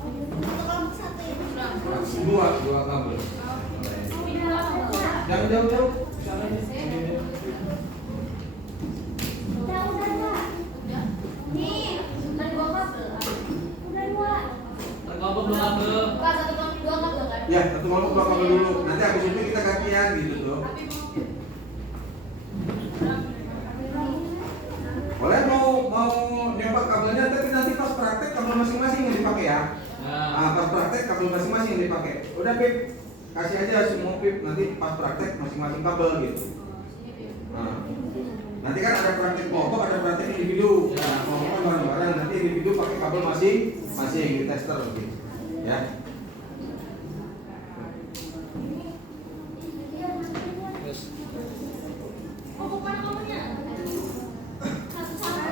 Untuk kelompok satu ya. Dua kabel. Jangan jauh-jauh. Sana aja. Udah dua. Nih, udah dua kabel. Udah dua. kelompok dua kabel. Bukan satu kelompok dua kabel kan? Ya, satu kelompok dua kabel dulu. Nanti habis itu kita gantian gitu tuh. Boleh mau nembak kabelnya, tapi nanti pas praktek kabel masing-masing yang dipakai ya. Nah, pas praktek kabel masing-masing yang dipakai. Udah Pip, kasih aja semua Pip, nanti pas praktek masing-masing kabel gitu. Nah, nanti kan ada praktek kelompok, ada praktek individu. Nah, kelompok kan bareng-bareng, nanti individu pakai kabel masing-masing di tester gitu. Ya. Terus Oh, bukan kabelnya. Satu-satu.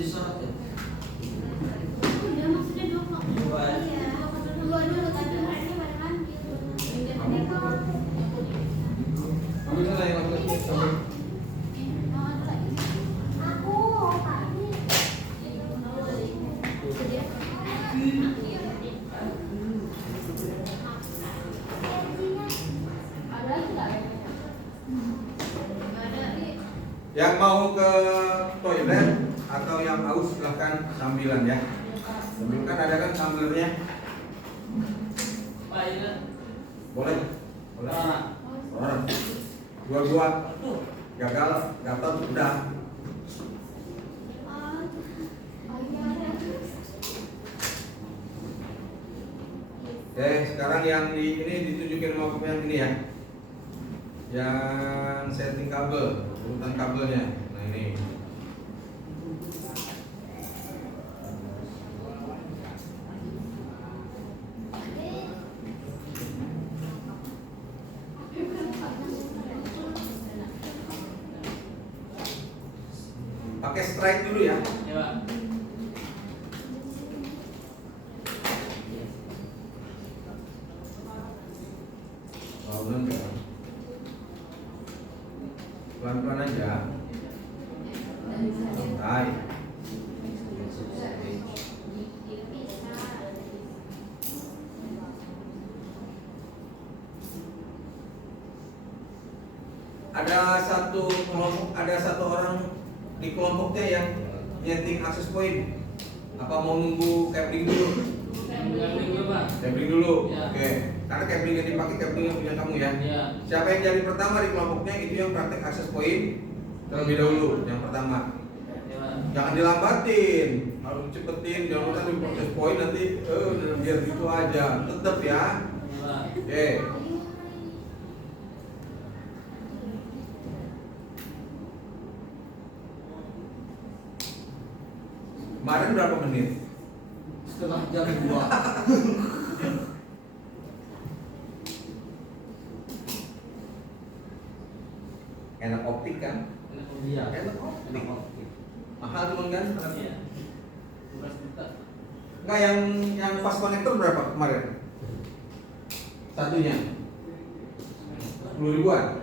jadi sorot ya. Udah maksudnya dua kelompok. Dua. Iya. Dua dulu tapi mereka barengan gitu. Kamu sana yang laki-laki sampai. Aku, Pak. Yang mau ke toilet atau yang haus silahkan sambilan ya. Sambil kan ada kan sambilnya. Pak ini. Boleh? Boleh. Orang. Dua-dua gagal, gatal udah. Oke, sekarang yang di ini ditunjukin sama yang ini ya. Yang setting kabel, urutan kabelnya. Nah ini. Pakai strike dulu ya. Ya, Pak. Pelan-pelan aja. Santai. Ada satu orang di kelompoknya yang nyeting akses point. Apa mau nunggu cabling dulu? Cabling dulu, Pak. Cabling dulu. Ya. Oke. Karena cabling yang dipakai cabling yang punya kamu ya. Iya. Siapa yang jadi pertama di kelompoknya itu yang praktek akses point terlebih dahulu yang pertama. Ya, Pak. Jangan dilambatin, harus cepetin, jangan nanti proses point nanti biar gitu aja, tetep ya. Ya, Pak. Oke. Kemarin berapa menit? Setengah jam 2. Enak optik kan? Iya. Enak optik. Mahal cuman kan? Iya. 12 juta. Enggak, yang fast connector berapa kemarin? Satunya 10 ribuan.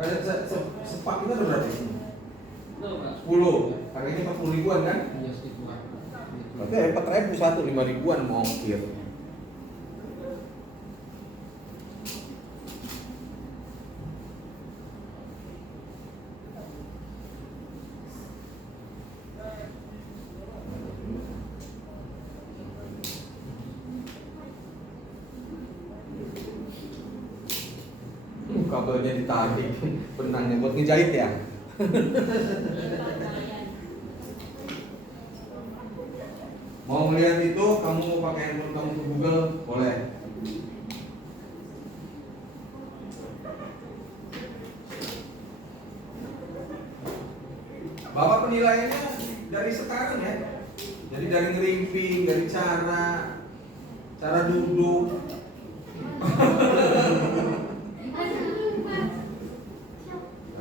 Ada sepak itu ada berapa? Itu, Pak. 10. Harganya 40 ribuan kan? Iya, segitu, Pak. Oke, 4.000 satu, 5 ribuan mau ongkir. kabelnya ditarik, benangnya buat ngejahit ya. Mau ngeliat itu, kamu mau pakai handphone kamu ke Google, boleh. Bapak penilaiannya dari sekarang ya. Jadi dari ngerimping, dari cara duduk.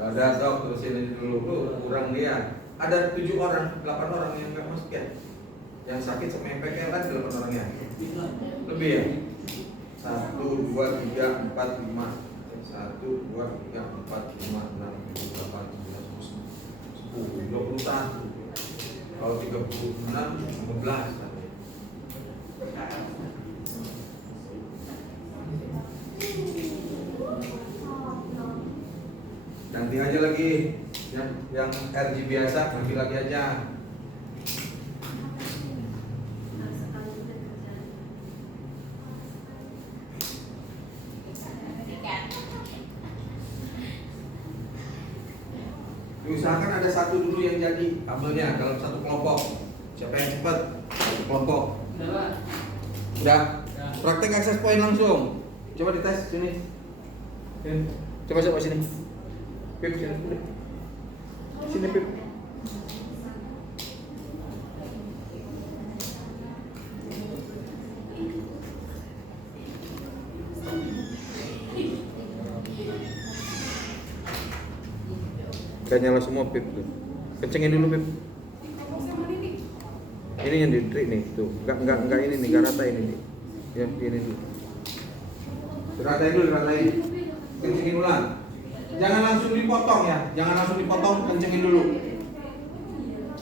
Ada dok, terusin aja dulu. Kurang dia. Ada 7 orang, 8 orang yang nggak masuk ya. Yang sakit sama yang PKL kan 8 orang ya. Lebih ya? 1, 2, 3, 4, 5 1, 2, 3, 4, 5, 6, 7, 8, 9, 10 21. Kalau 36, 15. Ganti aja lagi yang RG biasa, ganti lagi aja. Diusahakan ada satu dulu yang jadi kabelnya dalam satu kelompok. Siapa yang cepat? Satu kelompok. Udah, Pak. Udah. Udah. Praktek access point langsung. Coba dites sini. Coba sini. Pip sini. Sini Pip. Gak nyala semua Pip tuh. Kencengin dulu Pip. Ini yang di trik nih tuh. Enggak ini nih, enggak rata ini nih. Ya, ini dulu. Diratain dulu, diratain. Kencengin ulang. Jangan langsung dipotong ya. Jangan langsung dipotong, kencengin dulu.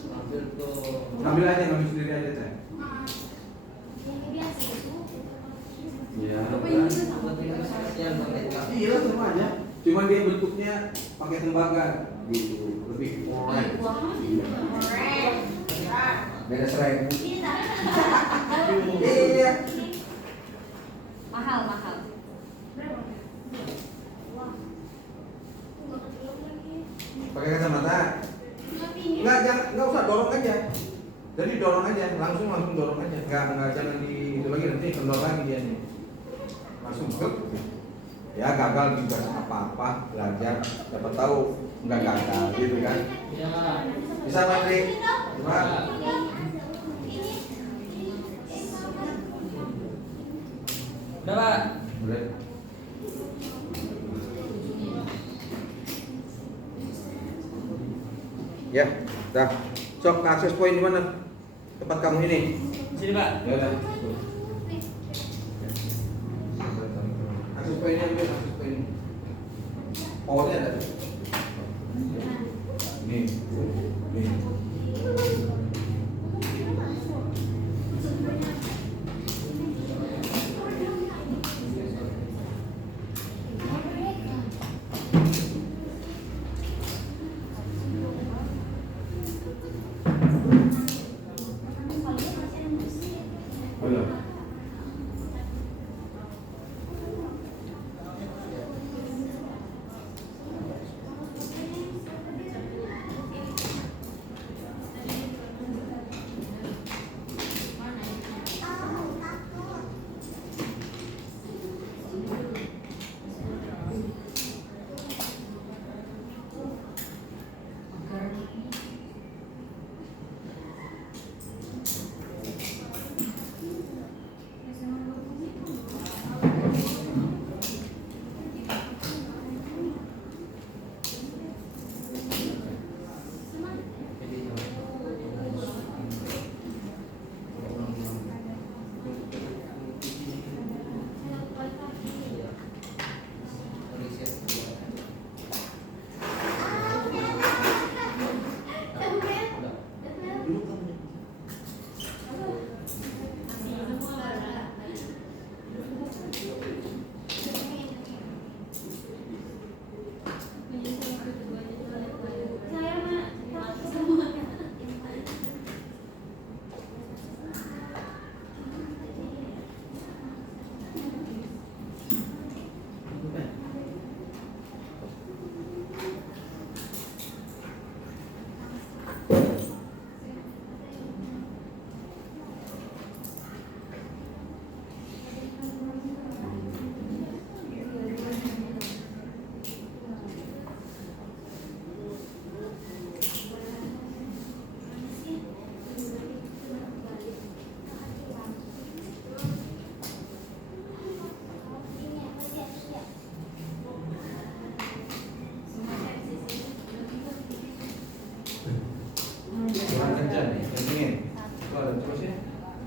Ambil tuh. Ngambil aja, ngambil sendiri aja, Teh. Iya. Iya, sama aja. Cuman dia bentuknya pakai tembaga gitu, lebih orange. Beda 1000. Iya. Mahal. Pakai kacamata. Enggak usah dorong aja. Jadi dorong aja, langsung dorong aja. Enggak jangan di itu lagi, nanti kendor lagi dia nih. Langsung ke. Ya gagal juga apa-apa, belajar, siapa tahu enggak gagal gitu kan. Iya, Pak. Bisa Matri? Coba. Udah, Pak. Boleh. Ya, dah. Sok akses point di mana? Tempat kamu ini. Sini, Pak. Ya udah. Akses pointnya ambil akses point. Powernya ada. Nih. Belum.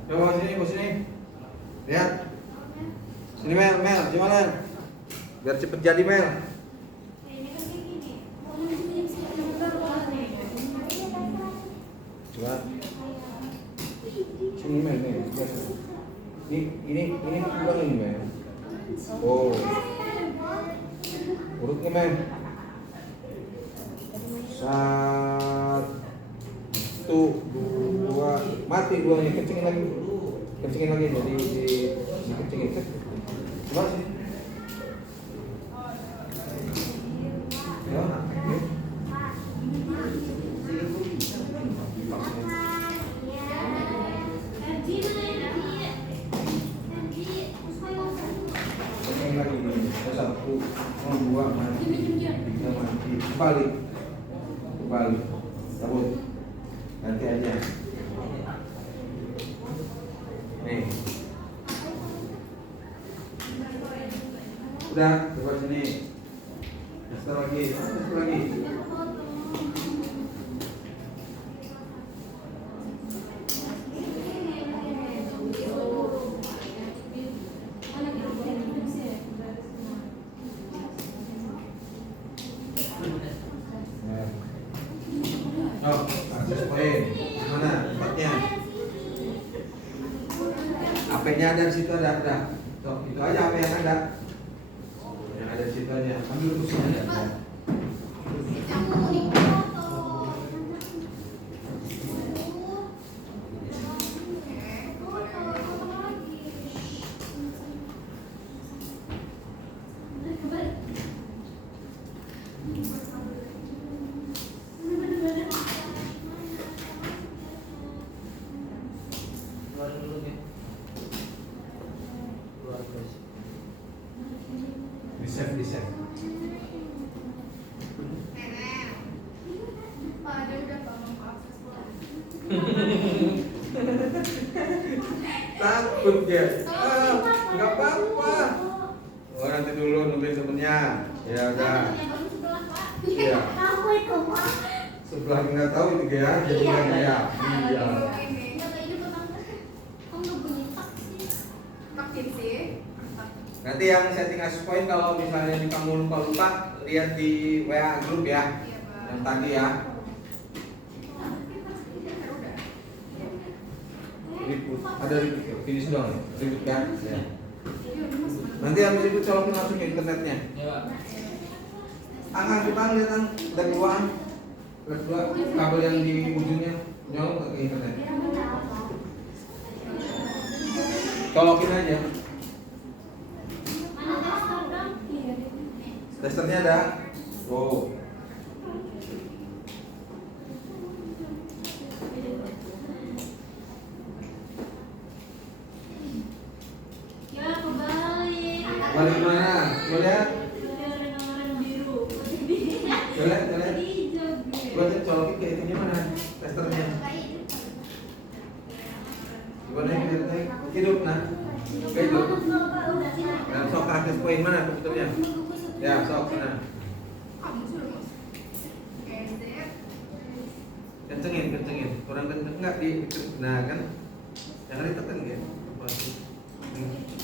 Coba sini. Lihat. Sini Mel, gimana? Biar cepet jadi Mel. Coba. Sini Mel, biasa. Ini kurang ini Mel. Oh. Urutnya Mel. 1, 2, mati duanya, kencengin lagi jadi dikencengin. Coba sini. Ya, kencengin lagi nih. 1, 2, mati. 3 mati. Balik. Cabut. Nanti aja. Nih. Udah, coba sini. Tester lagi. Oh, akses poin. Mana tempatnya? HP-nya ada di situ ada. Tuh, itu aja HP yang ada. Yang ada di situ aja. Ambil kursinya ada. Keluar dulu nih. Keluar guys. Di save. Takut dia. Nggak apa-apa. Oh, nanti dulu nungguin temennya. Ya udah. Iya. Sebelah nggak tahu itu ya. Jadi nggak ya. Iya. Nanti yang setting access point kalau misalnya di kamu lupa lihat di WA grup ya. Yang tadi ya. Ribut. Ada ribut. Finish doang. Ribut kan? Ya. Nanti habis itu colokin langsung ke internetnya. Ya, Pak. Kita lihat dari luar. Kabel yang di ujungnya nyolong ke internet. Colokin aja. Testernya ada. Oh. Balik mana? Lo lihat? Lihat. Gua cek colokin ke itunya mana? Testernya. Gimana ya? Hidup nah. Kayak itu. Nah, sok access point mana komputernya? Ya, sok sana. Kencengin. Kurang kenceng enggak di nah kan? Jangan ditekan ya.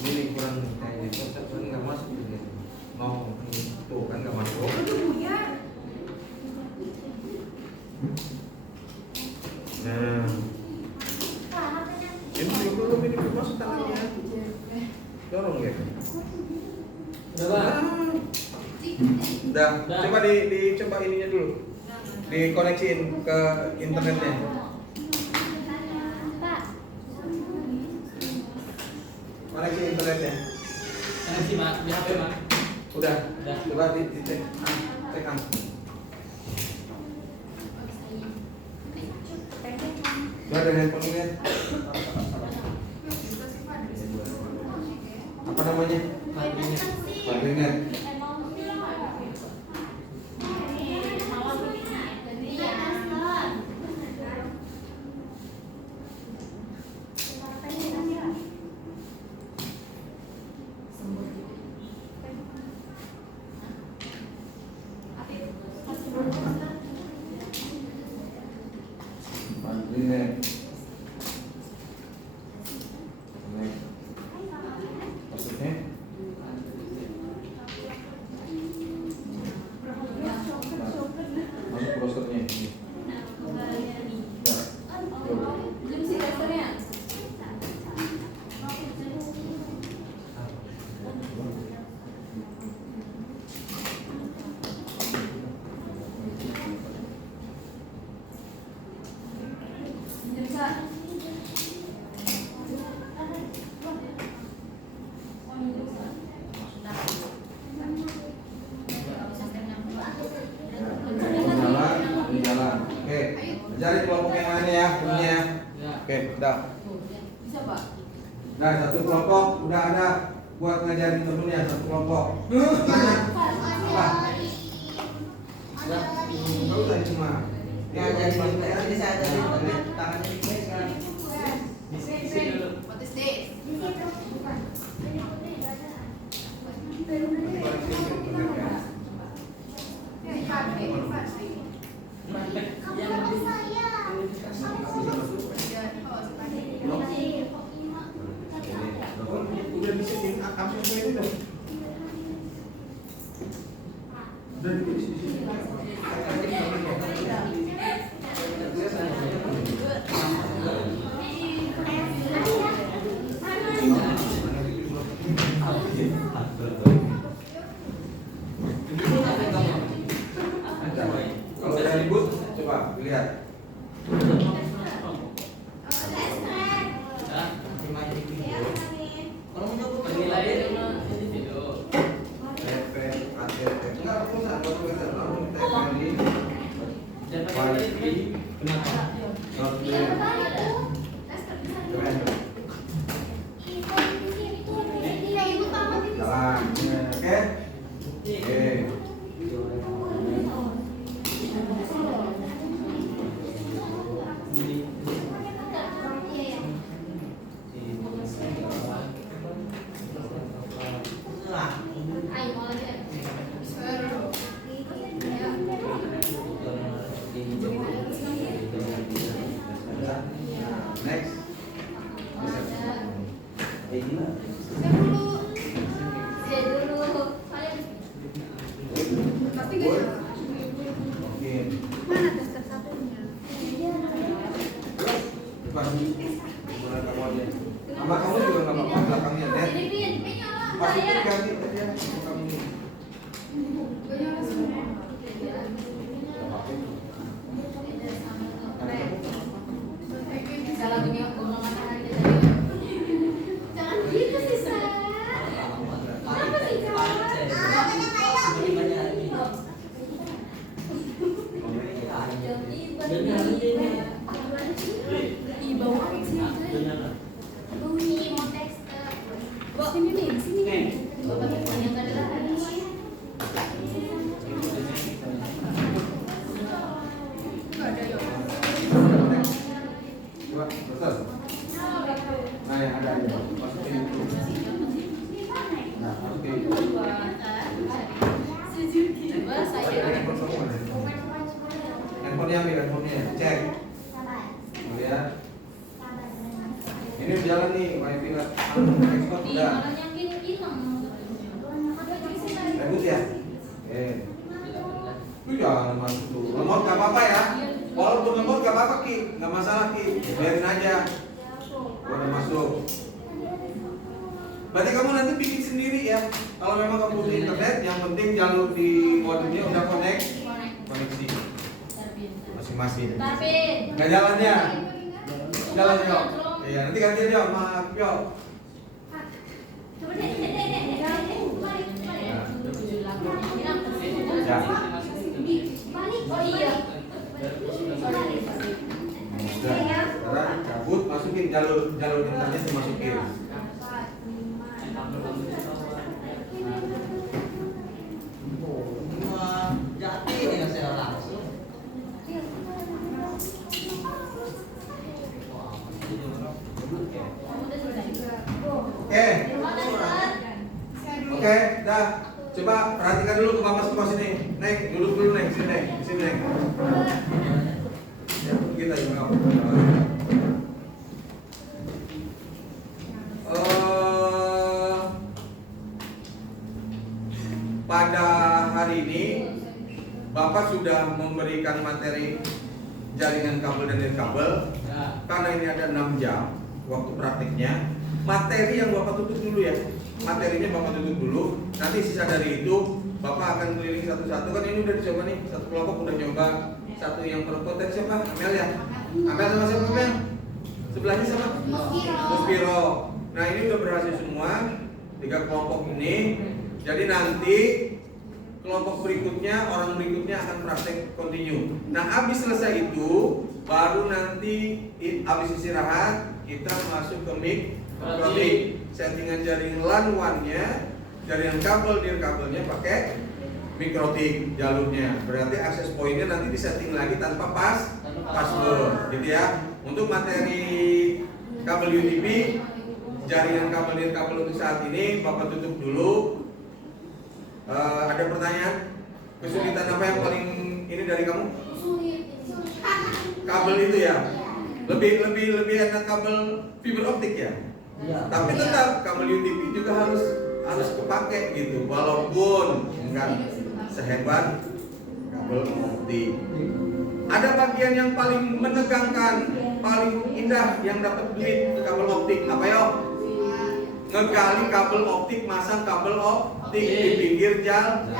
Ini kurang kayaknya. Konsep ini enggak masuk gitu. Mau tuh kan enggak masuk. Nah. Ini belum masuk tangannya. Dorong ya. Coba. Udah. Coba coba ininya dulu. Dikoneksiin ke internetnya. Koneksi internetnya. Koneksi Mak, di HP Mak. Udah. Coba dicek. Cek kan. Udah ada handphone ini. Apa namanya? Madrinet. Madrinet. Cari kelompok yang lainnya ya, bunyinya ya. Ya. Oke, udah. Bisa Pak? Nah, satu kelompok udah ada buat ngajarin temennya satu kelompok. Mana? Apa? Enggak usah cuma. Ya, jadi nanti saya tadi tangannya di sini kan. Di sini dulu. What is this? Udah bisa ambil itu dong. Udah ditulis di sini. Kalau udah ribut, coba lihat. Kalau mau nyebut penilaian ini video. TP, ATP. Enggak usah, enggak usah. Lalu TP ini. Dan pakai ini kenapa? Jalan, oke? Oke. Next. Oke. Mana daftar satunya? Depan. Mulai kamu aja. Sama kamu juga nggak apa-apa belakangnya, Net. Masukin ganti aja kamu ini. Jangan gitu sih, Sar. Kenapa sih, Kak? Coba, betul. Nah, yang ada aja. Masukin itu. Nah, oke. Handphone kamu mana? Handphonenya ambil, handphonenya. Cek. Lihat. Ini udah jalan nih, wifi lah. Ekspor udah. Ribut ya? Itu jangan masuk tuh. Remote gak apa-apa ya. Walaupun remote gak apa-apa Ki, gak masalah Ki. Biarin aja. Udah masuk. Berarti kamu nanti bikin sendiri ya. Kalau memang kamu butuh internet, yang penting jalur di modemnya udah koneksi masing-masing. Gak jalan ya? Jalan ya. Iya, nanti gantian ya sama Pio. Ya. Udah, sekarang cabut, masukin jalur internet dimasukin. Jati ini saya langsung. Oke, dah. Coba perhatikan dulu ke Bapak semua sini. Neng, duduk dulu Neng, sini Neng, sini Neng. Ya, kita juga. Pada hari ini Bapak sudah memberikan materi jaringan kabel dan nirkabel. Karena ini ada 6 jam waktu praktiknya. Materi yang Bapak tutup dulu ya. Materinya Bapak tutup dulu. Nanti sisa dari itu Bapak akan keliling satu-satu. Kan ini udah dicoba nih. Satu kelompok udah nyoba. Satu yang perempuan tadi siapa? Amel ya? Amel sama siapa Amel? Sebelahnya siapa? Muspiro. Nah ini udah berhasil semua. 3 kelompok ini. Jadi nanti kelompok berikutnya, orang berikutnya akan praktek continue. Nah habis selesai itu baru nanti habis istirahat kita masuk ke mikrotik. Settingan jaringan LAN WAN-nya, jaringan kabel kabelnya pakai mikrotik jalurnya. Berarti akses pointnya nanti disetting lagi tanpa password, gitu ya. Untuk materi kabel UTP, jaringan kabel untuk saat ini Bapak tutup dulu. Ada pertanyaan? Kesulitan apa yang paling ini dari kamu? Kabel itu ya? Lebih enak kabel fiber optik ya? Iya. Tapi tetap kabel UTP juga harus kepake gitu, walaupun enggak sehebat kabel optik. Ada bagian yang paling menegangkan, paling indah yang dapat duit kabel optik apa yo? Ngegali kabel optik, masang kabel optik di pinggir jalan.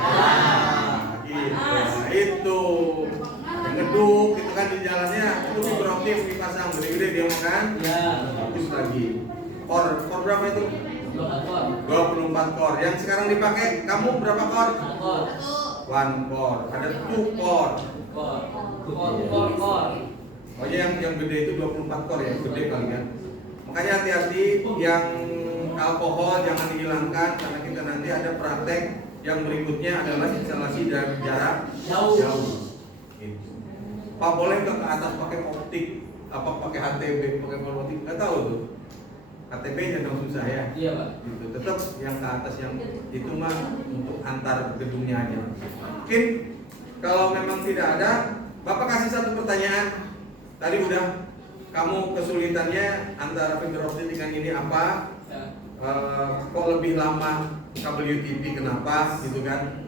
Itu ngeduk gitu kan di jalannya, itu fiber optik dipasang gede-gede dia makan. Ya. Bagus lagi. Core berapa itu? 24 core. Yang sekarang dipakai kamu berapa core? 1 core. Ada 2 core. Oh ya, yang gede itu 24 core ya, gede kali kan. Makanya hati-hati yang alkohol jangan dihilangkan karena kita nanti ada praktek yang berikutnya adalah instalasi dari jarak jauh. Gitu. Pak boleh nggak ke atas pakai optik? Apa pakai HTB, pakai optik? Nggak tahu tuh. KTP-nya dong susah ya. Iya, Pak. Gitu. Tetap yang ke atas yang itu mah untuk antar gedungnya aja. Mungkin kalau memang tidak ada, Bapak kasih satu pertanyaan. Tadi udah kamu kesulitannya antara fiber optik dengan ini apa? Ya. Kok lebih lama kabel UTP kenapa gitu kan?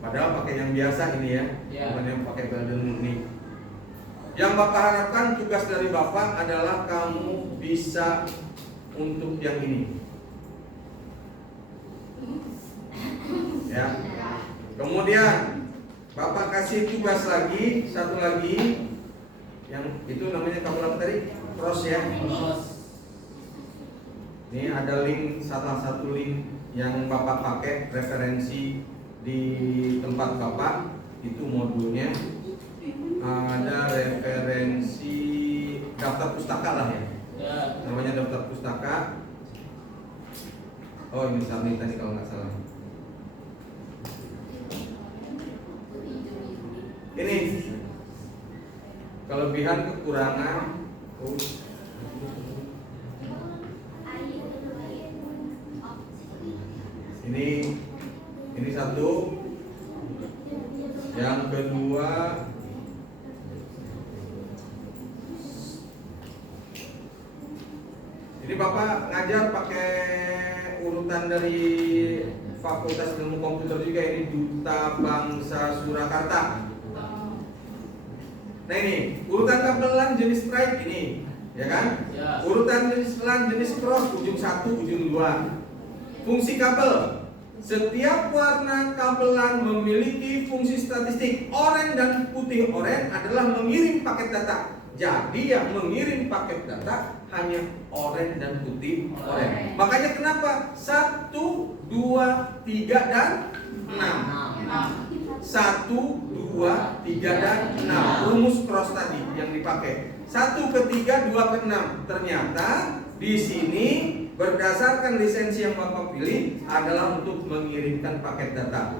Padahal pakai yang biasa ini ya, bukan yang pakai Belden murni. Yang Bapak harapkan tugas dari Bapak adalah kamu bisa untuk yang ini. Ya. Kemudian Bapak kasih tugas lagi, satu lagi yang itu namanya kabel apa tadi? Cross ya. Ini ada link, salah satu link yang Bapak pakai referensi di tempat Bapak, itu modulnya ada referensi daftar pustaka lah ya. Namanya daftar pustaka. Oh ini Sami tadi kalau nggak salah. Ini kelebihan kekurangan. Ini satu. Yang kedua ini Bapak ngajar pakai urutan dari Fakultas Ilmu Komputer juga, ini Duta Bangsa Surakarta. Nah ini urutan kabel LAN jenis strike ini, ya kan? Ya. Urutan jenis LAN jenis cross ujung 1, ujung 2. Fungsi kabel. Setiap warna kabel LAN memiliki fungsi statistik. Oranye dan putih. Oranye adalah mengirim paket data. Jadi yang mengirim paket data hanya oranye dan putih oranye. Makanya kenapa 1, 2, 3 dan 6. 1, 2, 3 dan 6. Rumus cross tadi yang dipakai. 1 ke 3, 2 ke 6. Ternyata di sini berdasarkan lisensi yang Bapak pilih adalah untuk mengirimkan paket data.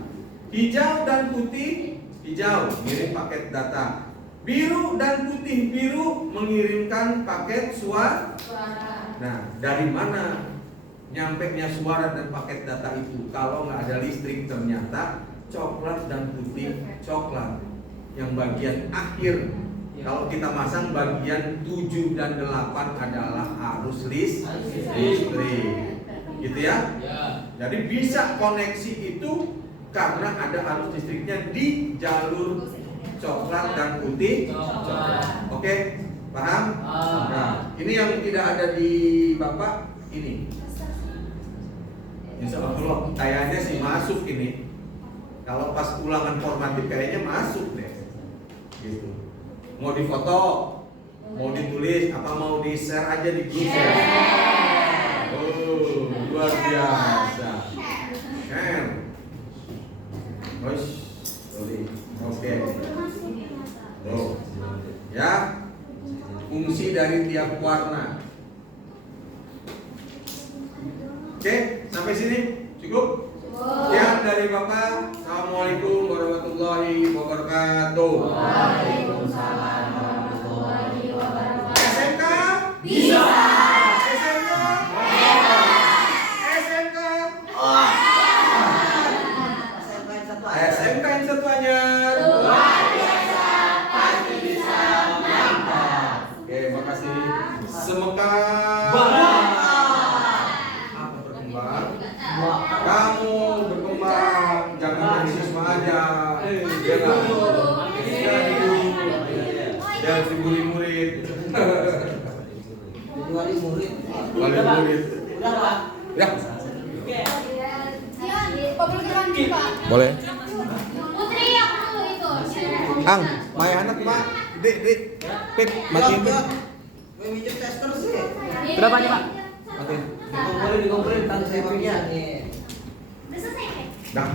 Hijau dan putih, hijau mengirim paket data. Biru dan putih, biru mengirimkan paket suara. Nah, dari mana nyampenya suara dan paket data itu? Kalau nggak ada listrik ternyata coklat dan putih coklat. Yang bagian akhir, kalau kita masang bagian 7 dan 8 adalah arus listrik. Gitu ya? Jadi bisa koneksi itu karena ada arus listriknya di jalur coklat dan putih coklat. Oke, paham? Nah, ini yang tidak ada di Bapak ini. Insya Allah kayaknya sih masuk ini. Kalau pas ulangan formatif kayaknya masuk deh. Gitu. Mau difoto, mau ditulis, apa mau di share aja di grup ya? Oh, luar biasa. Share. Oke. Tuh. Ya. tiap warna. Oke, sampai sini cukup? Sekian dari Bapak. Assalamualaikum warahmatullahi wabarakatuh. Waalaikumsalam warahmatullahi wabarakatuh. SMK? Bisa. SMK? SMK? SMK yang satu Anyar. Luar biasa, pasti bisa mantap. Oke, makasih. Semoga apa berkembang? Kamu berkembang, jangan jadi siswa aja. Jangan jadi guru, jangan dibully murid. Wali murid. Wali murid. Udah Pak. Ya, boleh. Putri yang dulu itu. Ang, Maya anak Pak. Dek, Pip, matiin. Gue minjem tester sih. Berapa nih, Pak? Matiin. Dikumpulin tanggung saya punya. Udah selesai, Pak? Dah.